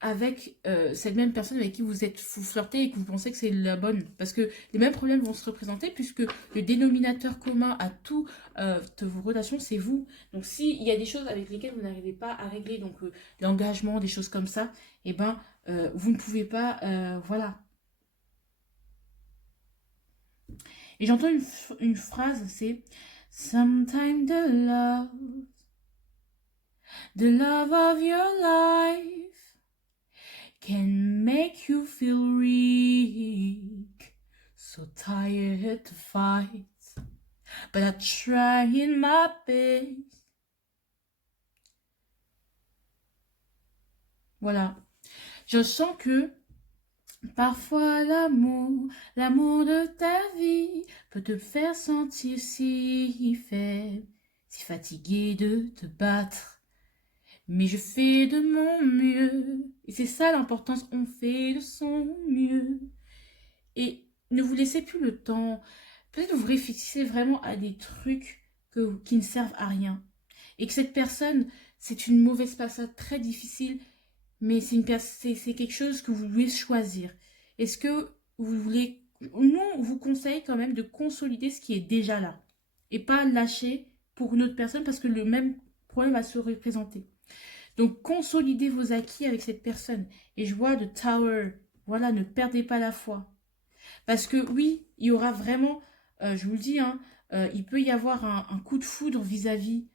avec cette même personne avec qui vous flirtez et que vous pensez que c'est la bonne. Parce que les mêmes problèmes vont se représenter puisque le dénominateur commun à toutes vos relations, c'est vous. Donc s'il y a des choses avec lesquelles vous n'arrivez pas à régler, donc l'engagement, des choses comme ça, eh ben vous ne pouvez pas, voilà. Et j'entends une phrase, c'est « Sometimes the love of your life can make you feel weak, so tired to fight, but I try in my best. » Voilà. Je sens que parfois l'amour de ta vie peut te faire sentir si faible, si fatigué de te battre. Mais je fais de mon mieux. Et c'est ça l'importance, on fait de son mieux. Et ne vous laissez plus le temps. Peut-être vous réfléchissez vraiment à des trucs qui ne servent à rien. Et que cette personne, c'est une mauvaise passade très difficile, mais c'est quelque chose que vous devez choisir. Est-ce que vous voulez... Nous, on vous conseille quand même de consolider ce qui est déjà là. Et pas lâcher pour une autre personne parce que le même problème va se représenter. Donc, consolidez vos acquis avec cette personne. Et je vois de Tower. Voilà, ne perdez pas la foi. Parce que oui, il y aura vraiment, je vous le dis, hein, il peut y avoir un coup de foudre vis-à-vis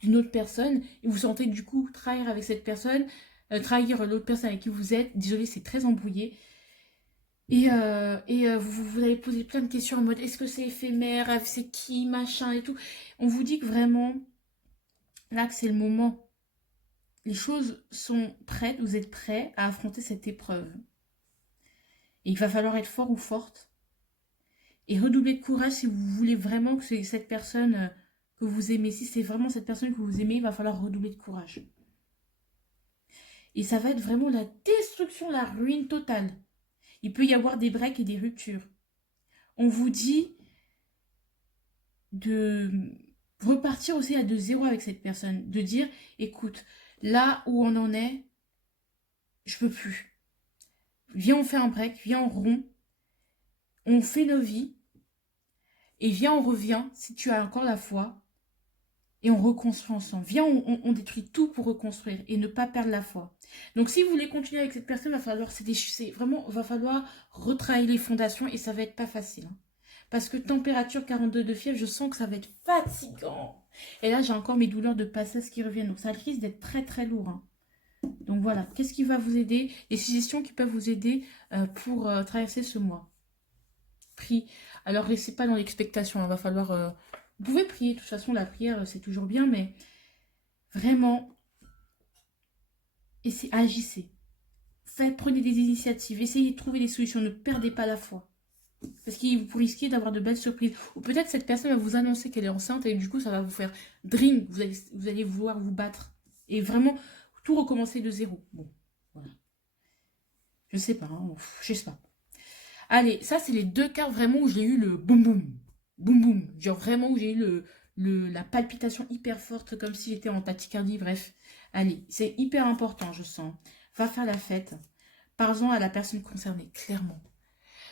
d'une autre personne. Et vous sentez du coup trahir avec cette personne, trahir l'autre personne avec qui vous êtes. Désolé, c'est très embrouillé. Et vous allez poser plein de questions en mode, est-ce que c'est éphémère, c'est qui, machin et tout. On vous dit que vraiment, là, que c'est le moment. Les choses sont prêtes, vous êtes prêts à affronter cette épreuve. Et il va falloir être fort ou forte. Et redoubler de courage si vous voulez vraiment que c'est cette personne que vous aimez. Si c'est vraiment cette personne que vous aimez, il va falloir redoubler de courage. Et ça va être vraiment la destruction, la ruine totale. Il peut y avoir des breaks et des ruptures. On vous dit de repartir aussi à de zéro avec cette personne. De dire, écoute, là où on en est, je peux plus. Viens, on fait un break, viens, on rompt. On fait nos vies. Et viens, on revient, si tu as encore la foi. Et on reconstruit ensemble. Viens, on détruit tout pour reconstruire et ne pas perdre la foi. Donc, si vous voulez continuer avec cette personne, va falloir retravailler les fondations et ça va être pas facile. Hein. Parce que température 42 de fièvre, je sens que ça va être fatigant. Et là, j'ai encore mes douleurs de passage qui reviennent. Donc, ça risque d'être très, très lourd. Hein. Donc, voilà. Qu'est-ce qui va vous aider? Les suggestions qui peuvent vous aider pour traverser ce mois. Prie. Alors, restez pas dans l'expectation. Il va falloir... vous pouvez prier. De toute façon, la prière, c'est toujours bien. Mais vraiment, agissez. Prenez des initiatives. Essayez de trouver des solutions. Ne perdez pas la foi. Parce que vous risquez d'avoir de belles surprises. Ou peut-être cette personne va vous annoncer qu'elle est enceinte et du coup, ça va vous faire drink. Vous allez vouloir vous battre. Et vraiment, tout recommencer de zéro. Bon, voilà. Je sais pas. Hein, je sais pas. Allez, ça, c'est les deux cas vraiment où j'ai eu le boum boum. Boum boum. Genre vraiment où j'ai eu la palpitation hyper forte comme si j'étais en tachycardie. Bref. Allez, c'est hyper important, je sens. Va faire la fête. Parlons à la personne concernée, clairement.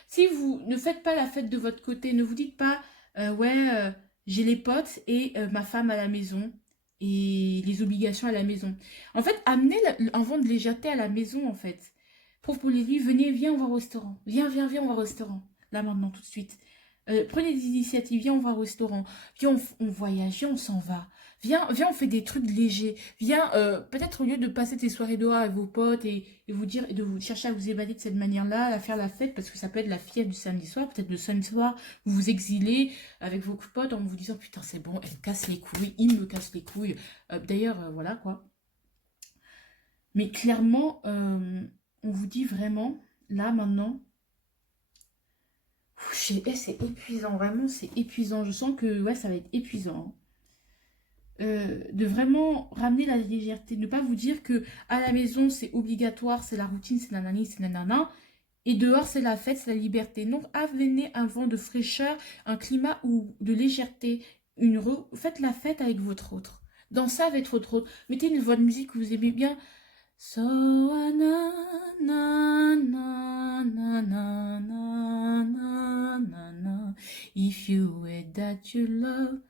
Si vous ne faites pas la fête de votre côté, ne vous dites pas, ouais, j'ai les potes et ma femme à la maison et les obligations à la maison. En fait, amenez un vent de légèreté à la maison, en fait. Proposez-lui, venez, viens, on va au restaurant. Viens, viens, viens, on va au restaurant. Là, maintenant, tout de suite. Prenez des initiatives, viens, on va au restaurant. Viens, on voyage, viens, on s'en va. Viens, viens, on fait des trucs légers. Viens, peut-être au lieu de passer tes soirées dehors avec vos potes et vous dire, et de vous chercher à vous évader de cette manière-là, à faire la fête, parce que ça peut être la fièvre du samedi soir. Peut-être le samedi soir, vous vous exilez avec vos potes en vous disant, putain, c'est bon, elle casse les couilles, il me casse les couilles. D'ailleurs, voilà quoi. Mais clairement, on vous dit vraiment, là, maintenant, c'est épuisant, vraiment, c'est épuisant. Je sens que ouais, ça va être épuisant. De vraiment ramener la légèreté, ne pas vous dire que à la maison c'est obligatoire, c'est la routine, c'est nanani, c'est nanana, et dehors c'est la fête, c'est la liberté. Donc amenez un vent de fraîcheur, un climat ou de légèreté, faites la fête avec votre autre. Dansez avec votre autre. Mettez une voix de musique que vous aimez bien. So na na na na na na na na. If you were that you love.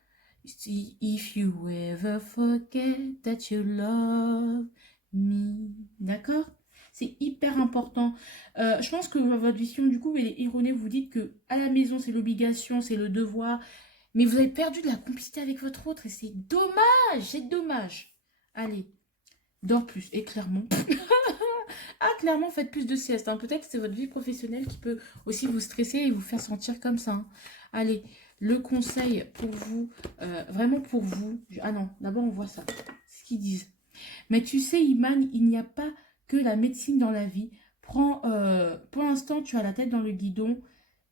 If you ever forget that you love me. D'accord? C'est hyper important. Je pense que votre vision, du coup, elle est erronée. Vous dites que à la maison, c'est l'obligation, c'est le devoir. Mais vous avez perdu de la complicité avec votre autre et c'est dommage. C'est dommage. Allez, dors plus. Et clairement... ah, clairement, faites plus de sieste. Hein. Peut-être que c'est votre vie professionnelle qui peut aussi vous stresser et vous faire sentir comme ça. Hein. Allez, le conseil pour vous, vraiment pour vous. Ah non, d'abord on voit ça. Ce qu'ils disent. Mais tu sais, Iman, il n'y a pas que la médecine dans la vie. Pour l'instant, tu as la tête dans le guidon.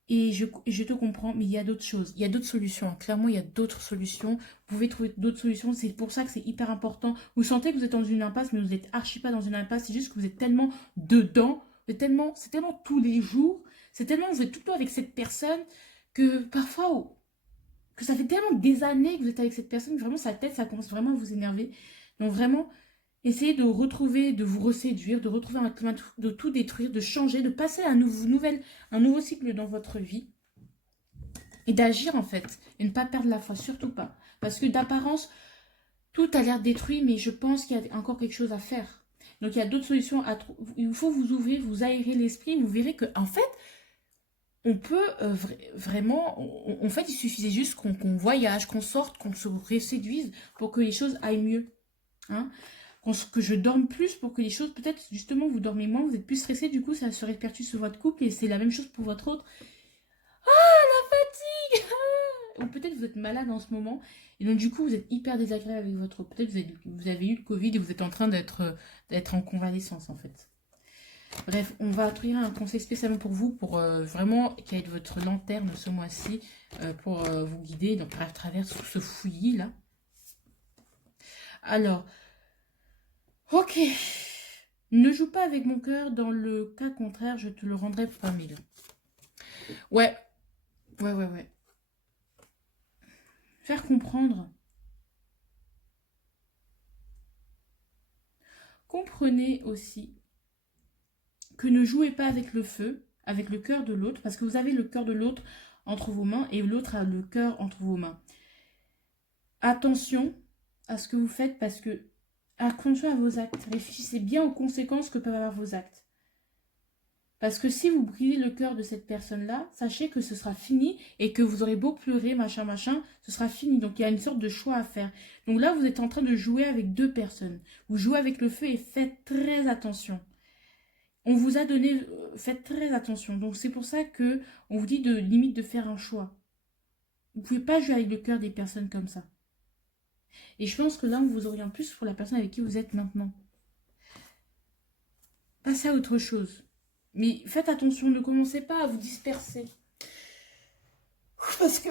Et je te comprends, mais il y a d'autres choses. Il y a d'autres solutions. Hein. Clairement, il y a d'autres solutions. Vous pouvez trouver d'autres solutions. C'est pour ça que c'est hyper important. Vous sentez que vous êtes dans une impasse, mais vous n'êtes archi pas dans une impasse. C'est juste que vous êtes tellement dedans. C'est tellement tous les jours. C'est tellement, vous êtes tout le temps avec cette personne que parfois, que ça fait tellement des années que vous êtes avec cette personne que vraiment sa tête, ça commence vraiment à vous énerver. Donc vraiment, essayez de retrouver, de vous reséduire, de retrouver un climat, de tout détruire, de changer, de passer à un nouveau cycle dans votre vie et d'agir en fait et ne pas perdre la foi, surtout pas. Parce que d'apparence, tout a l'air détruit, mais je pense qu'il y a encore quelque chose à faire. Donc il y a d'autres solutions à trouver. Il faut vous ouvrir, vous aérer l'esprit, vous verrez que en fait, on peut vraiment, en fait, il suffisait juste qu'on voyage, qu'on sorte, qu'on se reséduise pour que les choses aillent mieux. Hein, que je dorme plus pour que les choses, peut-être justement vous dormez moins, vous êtes plus stressé, du coup ça se répercute sur votre couple et c'est la même chose pour votre autre. Ah, la fatigue. Ou peut-être vous êtes malade en ce moment et donc du coup vous êtes hyper désagréable avec votre autre. Peut-être vous avez eu le Covid et vous êtes en train d'être en convalescence en fait. Bref, on va trouver un conseil spécialement pour vous, pour vraiment qu'il y ait votre lanterne ce mois-ci pour vous guider donc, à travers tout ce fouillis là. Alors, ok. Ne joue pas avec mon cœur, dans le cas contraire, je te le rendrai pas mille. Ouais. Faire comprendre. Comprenez aussi que ne jouez pas avec le feu, avec le cœur de l'autre, parce que vous avez le cœur de l'autre entre vos mains et l'autre a le cœur entre vos mains. Attention à ce que vous faites parce que attention à vos actes. Réfléchissez bien aux conséquences que peuvent avoir vos actes. Parce que si vous brisez le cœur de cette personne-là, sachez que ce sera fini et que vous aurez beau pleurer, machin, machin, ce sera fini. Donc il y a une sorte de choix à faire. Donc là, vous êtes en train de jouer avec deux personnes. Vous jouez avec le feu et faites très attention. On vous a donné, faites très attention. Donc c'est pour ça que on vous dit de limite de faire un choix. Vous ne pouvez pas jouer avec le cœur des personnes comme ça. Et je pense que là, on vous oriente plus pour la personne avec qui vous êtes maintenant. Passez à autre chose. Mais faites attention, ne commencez pas à vous disperser. Parce que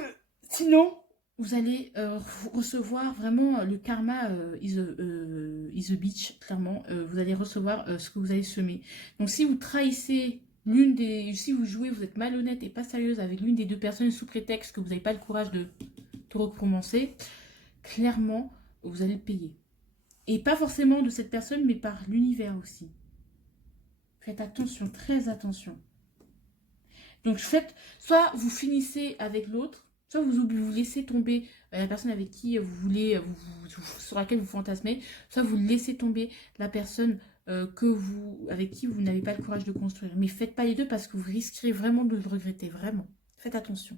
sinon, vous allez recevoir vraiment le karma is a bitch, clairement. Vous allez recevoir ce que vous avez semé. Donc si vous trahissez si vous jouez, vous êtes malhonnête et pas sérieuse avec l'une des deux personnes sous prétexte que vous n'avez pas le courage de tout recommencer, clairement, vous allez le payer. Et pas forcément de cette personne, mais par l'univers aussi. Faites attention, très attention. Donc, faites, soit vous finissez avec l'autre, soit vous laissez tomber la personne avec qui vous voulez, sur laquelle vous fantasmez, soit vous laissez tomber la personne avec qui vous n'avez pas le courage de construire. Mais faites pas les deux parce que vous risquerez vraiment de le regretter, vraiment. Faites attention.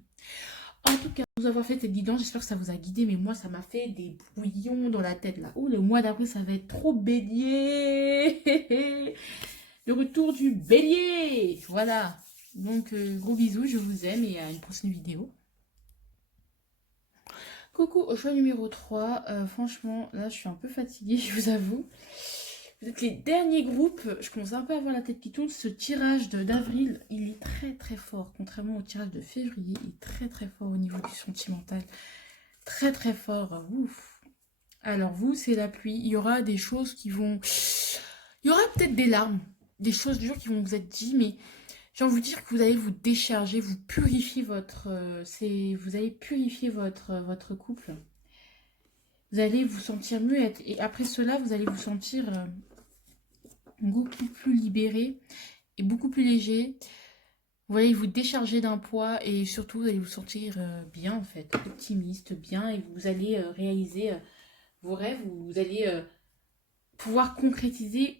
En tout cas, vous avoir fait cette guidance, j'espère que ça vous a guidé, mais moi, ça m'a fait des brouillons dans la tête, là. Oh, le mois d'avril, ça va être trop bélier. Le retour du bélier. Voilà. Donc, gros bisous, je vous aime et à une prochaine vidéo. Coucou au choix numéro 3. Franchement, là, je suis un peu fatiguée, je vous avoue. Vous êtes les derniers groupes. Je commence un peu à avoir la tête qui tourne. Ce tirage d'avril, il est très très fort. Contrairement au tirage de février, il est très très fort au niveau du sentimental. Très très fort. Ouf. Alors vous, c'est la pluie. Il y aura des choses qui vont... Il y aura peut-être des larmes. Des choses dures qui vont vous être dites, mais... J'ai envie de vous dire que vous allez vous décharger, vous purifier votre... vous allez purifier votre couple. Vous allez vous sentir mieux. Et après cela, vous allez vous sentir beaucoup plus libéré et beaucoup plus léger. Vous allez vous décharger d'un poids et surtout, vous allez vous sentir bien, en fait. Optimiste, bien. Et vous allez réaliser vos rêves. Vous allez pouvoir concrétiser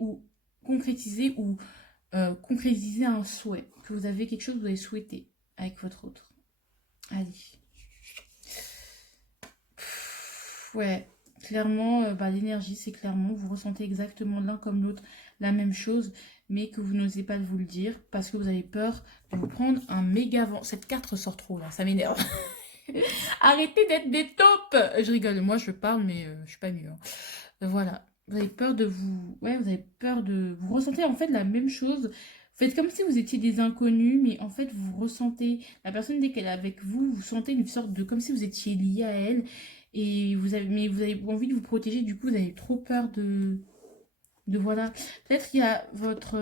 un souhait, que vous avez quelque chose que vous avez souhaité avec votre autre. Allez. Ouais, clairement, l'énergie, c'est clairement, vous ressentez exactement l'un comme l'autre la même chose, mais que vous n'osez pas vous le dire parce que vous avez peur de vous prendre un méga vent. Cette carte ressort trop là, ça m'énerve. Arrêtez d'être des taupes. Je rigole, moi je parle, mais je suis pas mieux. Hein. Voilà. Vous avez peur de vous... Ouais, vous avez peur de... Vous ressentez en fait la même chose. Vous faites comme si vous étiez des inconnus, mais en fait, vous ressentez... La personne, dès qu'elle est avec vous, vous sentez une sorte de... Comme si vous étiez lié à elle. Et mais vous avez envie de vous protéger. Du coup, vous avez trop peur de voilà. Peut-être qu'il y a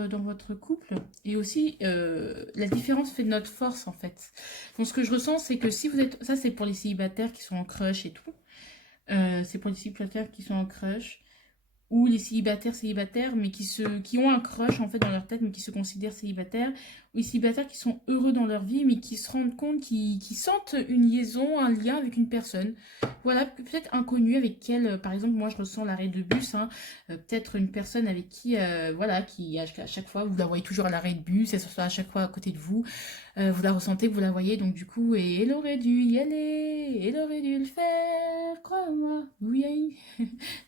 dans votre couple. Et aussi, la différence fait notre force, en fait. Donc, ce que je ressens, c'est que si vous êtes... Ça, c'est pour les célibataires qui sont en crush et tout. C'est pour les célibataires qui sont en crush. Ou les célibataires, mais qui ont un crush en fait dans leur tête, mais qui se considèrent célibataires, ou les célibataires qui sont heureux dans leur vie, mais qui se rendent compte, qui sentent une liaison, un lien avec une personne. Voilà, peut-être inconnue avec qui, par exemple, moi je ressens l'arrêt de bus, hein, peut-être une personne avec qui, voilà, qui à chaque fois, vous la voyez toujours à l'arrêt de bus, elle se soit à chaque fois à côté de vous, vous la ressentez, vous la voyez, donc du coup, et elle aurait dû y aller, elle aurait dû le faire, crois-moi, oui.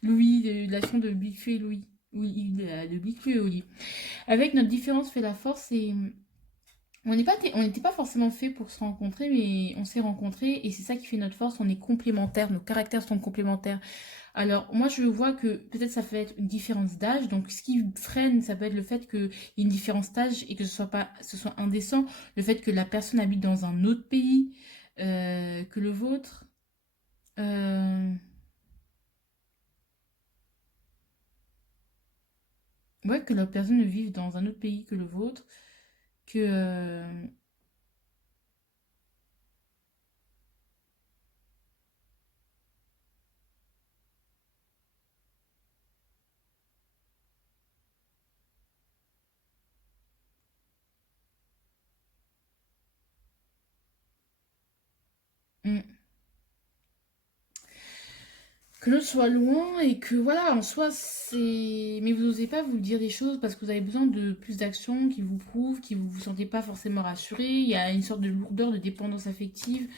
Louis, de la chanson de Big Flo et Louis. Oui, de Big Flo et Oli. Avec notre différence fait la force et on n'était pas forcément fait pour se rencontrer, mais on s'est rencontrés et c'est ça qui fait notre force. On est complémentaires, nos caractères sont complémentaires. Alors, moi, je vois que peut-être ça peut être une différence d'âge. Donc, ce qui freine, ça peut être le fait qu'il y ait une différence d'âge et que ce soit indécent. Le fait que la personne habite dans un autre pays que le vôtre. Ouais, que la personne vive dans un autre pays que le vôtre, que... hmm, que l'autre soit loin et que voilà, en soi, c'est... Mais vous n'osez pas vous dire des choses parce que vous avez besoin de plus d'action qui vous prouvent, qui vous vous sentez pas forcément rassuré. Il y a une sorte de lourdeur, de dépendance affective.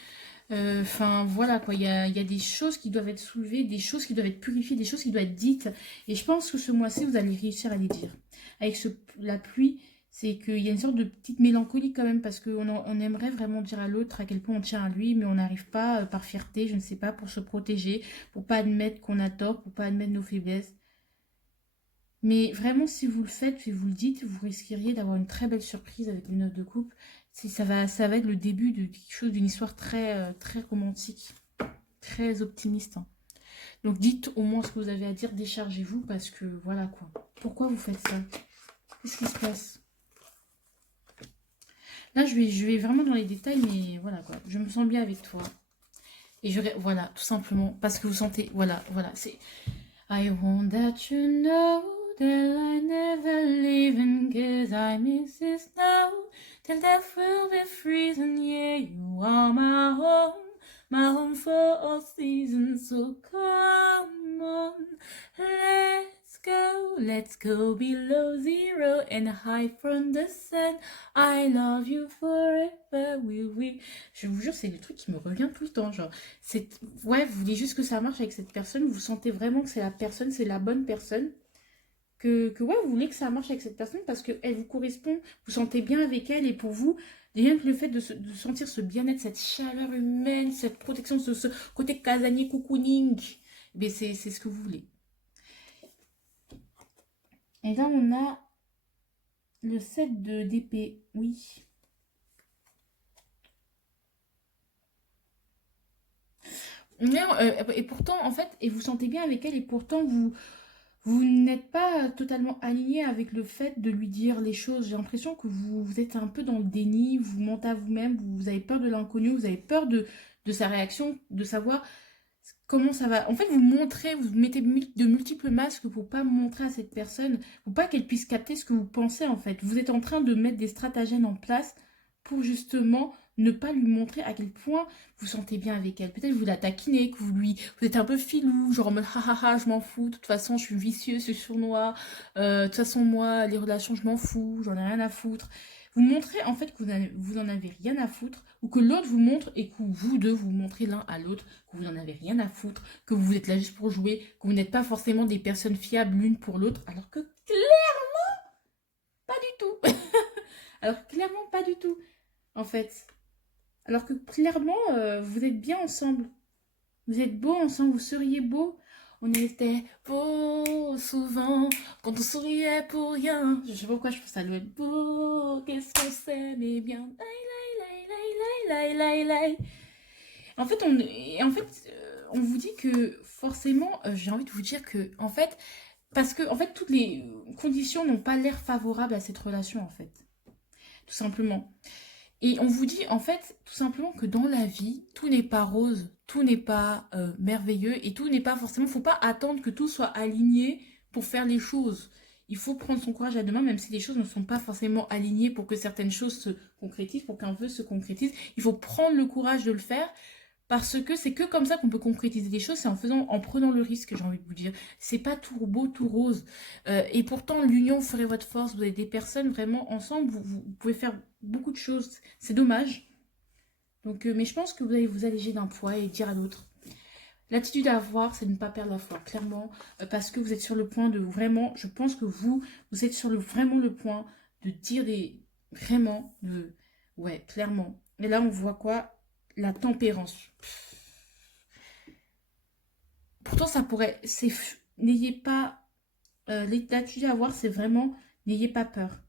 Enfin, voilà quoi, il y a des choses qui doivent être soulevées, des choses qui doivent être purifiées, des choses qui doivent être dites. Et je pense que ce mois-ci, vous allez réussir à les dire. Avec la pluie, c'est qu'il y a une sorte de petite mélancolie quand même, parce qu'on aimerait vraiment dire à l'autre à quel point on tient à lui, mais on n'arrive pas, par fierté, je ne sais pas, pour se protéger, pour pas admettre qu'on a tort, pour pas admettre nos faiblesses. Mais vraiment, si vous le faites et vous le dites, vous risqueriez d'avoir une très belle surprise avec une note de couple. Ça va être le début de quelque chose, d'une histoire très, très romantique, très optimiste. Hein. Donc dites au moins ce que vous avez à dire, déchargez-vous parce que voilà quoi. Pourquoi vous faites ça? Qu'est-ce qui se passe? Là, je vais vraiment dans les détails, mais voilà quoi. Je me sens bien avec toi. Et voilà, tout simplement, parce que vous sentez, voilà, c'est... I want that you know that I never leave, and 'cause I miss this now. till death will be freezing. Yeah, you are my home for all seasons. So come on, let's go below zero and hide from the sun. I love you forever, oui. Je vous jure, c'est le truc qui me revient tout le temps, genre. Ouais, vous voulez juste que ça marche avec cette personne, vous sentez vraiment que c'est la personne, c'est la bonne personne. Ouais, vous voulez que ça marche avec cette personne parce qu'elle vous correspond, vous sentez bien avec elle et pour vous, rien que le fait de sentir ce bien-être, cette chaleur humaine, cette protection, ce côté casanier cocooning, eh c'est ce que vous voulez. Et là, on a le 7 d'épée, oui. Mais, et pourtant, en fait, et vous sentez bien avec elle et pourtant, vous n'êtes pas totalement aligné avec le fait de lui dire les choses. J'ai l'impression que vous êtes un peu dans le déni, vous mentez à vous-même, vous avez peur de l'inconnu, vous avez peur de sa réaction, de savoir comment ça va. En fait, vous montrez, vous mettez de multiples masques pour pas montrer à cette personne, pour pas qu'elle puisse capter ce que vous pensez en fait. Vous êtes en train de mettre des stratagèmes en place pour justement ne pas lui montrer à quel point vous sentez bien avec elle. Peut-être vous la taquinez, que vous êtes un peu filou, genre en mode ha, je m'en fous, de toute façon je suis vicieux, je suis sournois, de toute façon moi les relations je m'en fous, j'en ai rien à foutre. Vous montrez en fait que vous en avez rien à foutre, ou que l'autre vous montre et que vous deux vous montrez l'un à l'autre que vous n'en avez rien à foutre, que vous êtes là juste pour jouer, que vous n'êtes pas forcément des personnes fiables l'une pour l'autre, alors que clairement pas du tout. Alors clairement pas du tout en fait. Alors que clairement vous êtes bien ensemble. Vous êtes beaux ensemble, vous seriez beaux. On était beaux souvent quand on souriait pour rien. Je sais pas pourquoi je pense à l'être beau. Qu'est-ce qu'on s'aimait bien. En fait, on vous dit que forcément, j'ai envie de vous dire que en fait, parce que en fait toutes les conditions n'ont pas l'air favorables à cette relation en fait, tout simplement. Et on vous dit en fait tout simplement que dans la vie, tout n'est pas rose, tout n'est pas merveilleux et tout n'est pas forcément, faut pas attendre que tout soit aligné pour faire les choses. Il faut prendre son courage à deux mains, même si les choses ne sont pas forcément alignées pour que certaines choses se concrétisent, pour qu'un vœu se concrétise. Il faut prendre le courage de le faire parce que c'est que comme ça qu'on peut concrétiser les choses, c'est en prenant le risque, j'ai envie de vous dire. C'est pas tout beau, tout rose. Et pourtant, l'union ferait votre force. Vous avez des personnes vraiment ensemble, vous pouvez faire beaucoup de choses. C'est dommage. Donc, mais je pense que vous allez vous alléger d'un poids et dire à l'autre. L'attitude à avoir, c'est de ne pas perdre la foi, clairement. Parce que vous êtes sur le point de vraiment, je pense que vous êtes sur vraiment le point de dire des... Vraiment, ouais, clairement. Et là, on voit quoi? La tempérance. Pourtant, ça pourrait... N'ayez pas... L'attitude à avoir, c'est vraiment... N'ayez pas peur.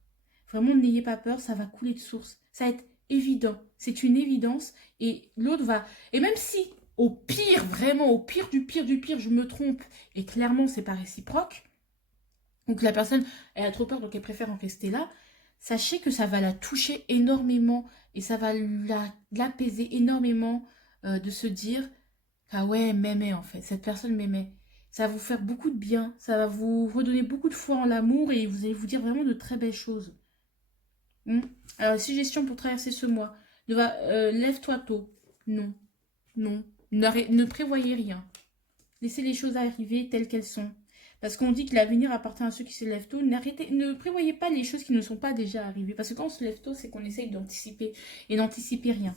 Vraiment, n'ayez pas peur, ça va couler de source. Ça va être évident. C'est une évidence. Et l'autre va... Et même si, au pire, vraiment, au pire du pire du pire, je me trompe, et clairement, c'est pas réciproque, ou que la personne, elle a trop peur, donc elle préfère en rester là, sachez que ça va la toucher énormément et ça va l'apaiser énormément de se dire ah ouais, m'aimait en fait, cette personne m'aimait. Ça va vous faire beaucoup de bien, ça va vous redonner beaucoup de foi en l'amour et vous allez vous dire vraiment de très belles choses. Alors, suggestion pour traverser ce mois. Lève-toi tôt. Non, non. Ne prévoyez rien. Laissez les choses arriver telles qu'elles sont. Parce qu'on dit que l'avenir appartient à ceux qui se lèvent tôt. Ne prévoyez pas les choses qui ne sont pas déjà arrivées. Parce que quand on se lève tôt, c'est qu'on essaye d'anticiper. Et n'anticipez rien.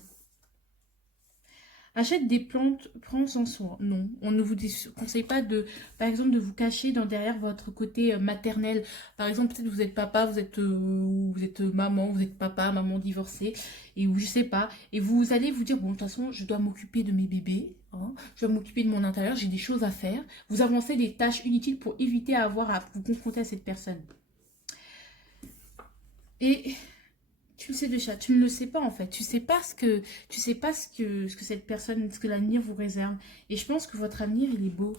Achète des plantes, prends en soin. Non, on ne vous conseille pas de, par exemple, de vous cacher derrière votre côté maternel. Par exemple, peut-être vous êtes papa, vous êtes maman, vous êtes papa, maman divorcée, et je sais pas. Et vous allez vous dire, bon, de toute façon, je dois m'occuper de mes bébés, hein, je dois m'occuper de mon intérieur, j'ai des choses à faire. Vous avancez des tâches inutiles pour éviter à vous confronter à cette personne. Et... tu le sais déjà, tu ne le sais pas en fait. Tu sais pas ce que cette personne, ce que l'avenir vous réserve. Et je pense que votre avenir, il est beau.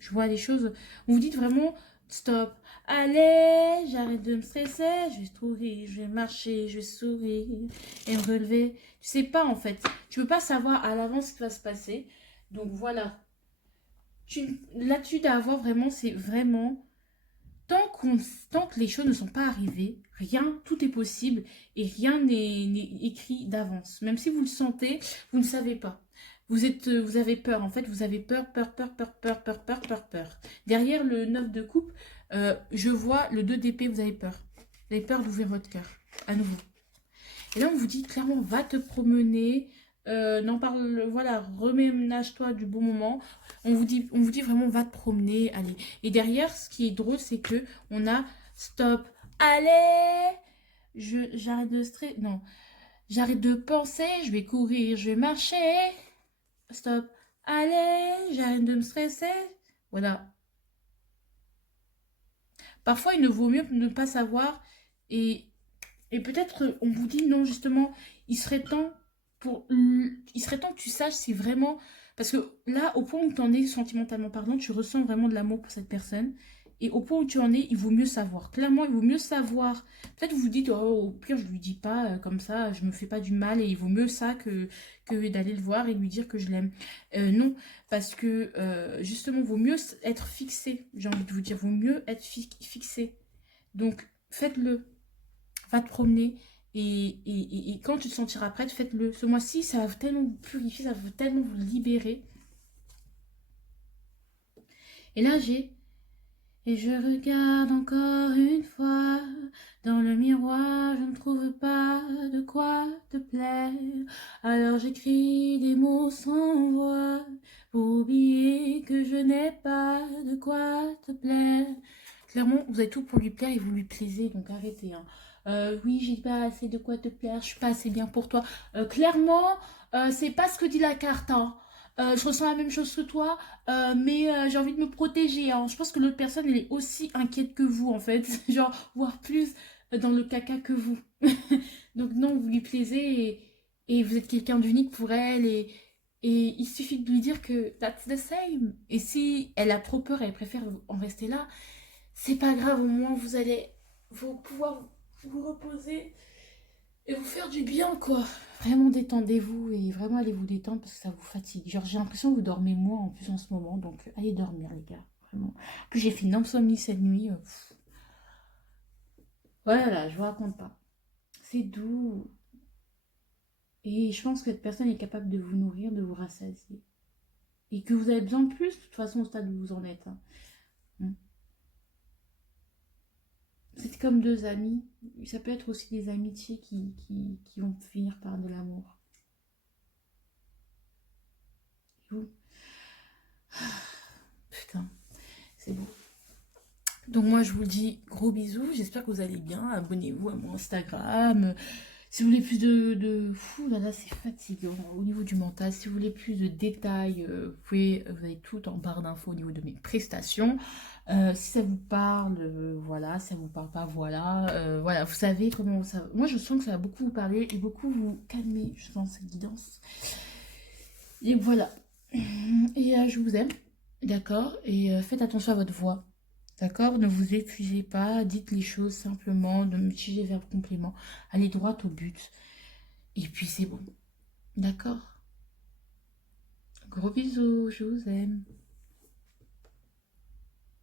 Je vois les choses. Vous vous dites vraiment, stop. Allez, j'arrête de me stresser. Je vais sourire, je vais marcher, je vais sourire et me relever. Tu sais pas en fait. Tu peux pas savoir à l'avance ce qui va se passer. Donc voilà. L'attitude à avoir vraiment, c'est vraiment... tant tant que les choses ne sont pas arrivées, rien, tout est possible et rien n'est écrit d'avance. Même si vous le sentez, vous ne savez pas. Vous avez peur, en fait, vous avez peur, peur, peur, peur, peur, peur, peur, peur, peur. Derrière le 9 de coupe, je vois le 2 d'épée, vous avez peur. Vous avez peur d'ouvrir votre cœur, à nouveau. Et là, on vous dit clairement, va te promener, n'en parle, voilà, reménage-toi du bon moment. On vous dit vraiment, va te promener, allez. Et derrière, ce qui est drôle, c'est que on a stop, allez, j'arrête de stresser, non, j'arrête de penser, je vais courir, je vais marcher, stop, allez, j'arrête de me stresser, voilà. Parfois, il ne vaut mieux ne pas savoir et peut-être on vous dit non, justement, il serait temps il serait temps que tu saches si vraiment, parce que là, au point où tu en es sentimentalement parlant, tu ressens vraiment de l'amour pour cette personne. Et au point où tu en es, il vaut mieux savoir. Clairement, il vaut mieux savoir. Peut-être vous vous dites, oh, au pire, je lui dis pas comme ça, je me fais pas du mal et il vaut mieux ça que d'aller le voir et lui dire que je l'aime. Non, parce que justement, vaut mieux être fixé. J'ai envie de vous dire, vaut mieux être fixé. Donc, faites-le. Va te promener et quand tu te sentiras prête, faites-le. Ce mois-ci, ça va tellement vous purifier, ça va tellement vous libérer. Et là, j'ai... Et je regarde encore une fois dans le miroir, je ne trouve pas de quoi te plaire. Alors j'écris des mots sans voix pour oublier que je n'ai pas de quoi te plaire. Clairement, vous avez tout pour lui plaire et vous lui plaisez, donc arrêtez. Hein. Oui, j'ai pas assez de quoi te plaire, je suis pas assez bien pour toi. Clairement, c'est pas ce que dit la carte. Hein. Je ressens la même chose que toi, mais j'ai envie de me protéger. Hein. Je pense que l'autre personne, elle est aussi inquiète que vous, en fait. Genre, voire plus dans le caca que vous. Donc non, vous lui plaisez et vous êtes quelqu'un d'unique pour elle. Et il suffit de lui dire que that's the same. Et si elle a trop peur, elle préfère en rester là, c'est pas grave, au moins vous pouvoir vous reposer et vous faire du bien, quoi. Vraiment détendez-vous et vraiment allez vous détendre parce que ça vous fatigue. Genre, j'ai l'impression que vous dormez moins en plus en ce moment, donc allez dormir, les gars. Vraiment. En plus, j'ai fait une insomnie cette nuit. Voilà, je vous raconte pas. C'est doux. Et je pense que cette personne est capable de vous nourrir, de vous rassasier. Et que vous avez besoin de plus, de toute façon, au stade où vous en êtes. Hein. C'est comme deux amis. Ça peut être aussi des amitiés qui vont finir par de l'amour. Vous Putain, c'est beau. Donc moi je vous dis gros bisous, j'espère que vous allez bien, abonnez-vous à mon Instagram. Si vous voulez plus Fou là là, c'est fatigant au niveau du mental. Si vous voulez plus de détails, vous avez tout en barre d'infos au niveau de mes prestations. Si ça vous parle, voilà. Si ça vous parle pas, voilà. Voilà, vous savez comment ça... Moi je sens que ça va beaucoup vous parler et beaucoup vous calmer, je sens cette guidance. Et voilà. Et je vous aime, d'accord. Et faites attention à votre voix. D'accord? Ne vous épuisez pas, dites les choses simplement, ne m'utilisez verbe complément, allez droit au but. Et puis c'est bon. D'accord? Gros bisous, je vous aime.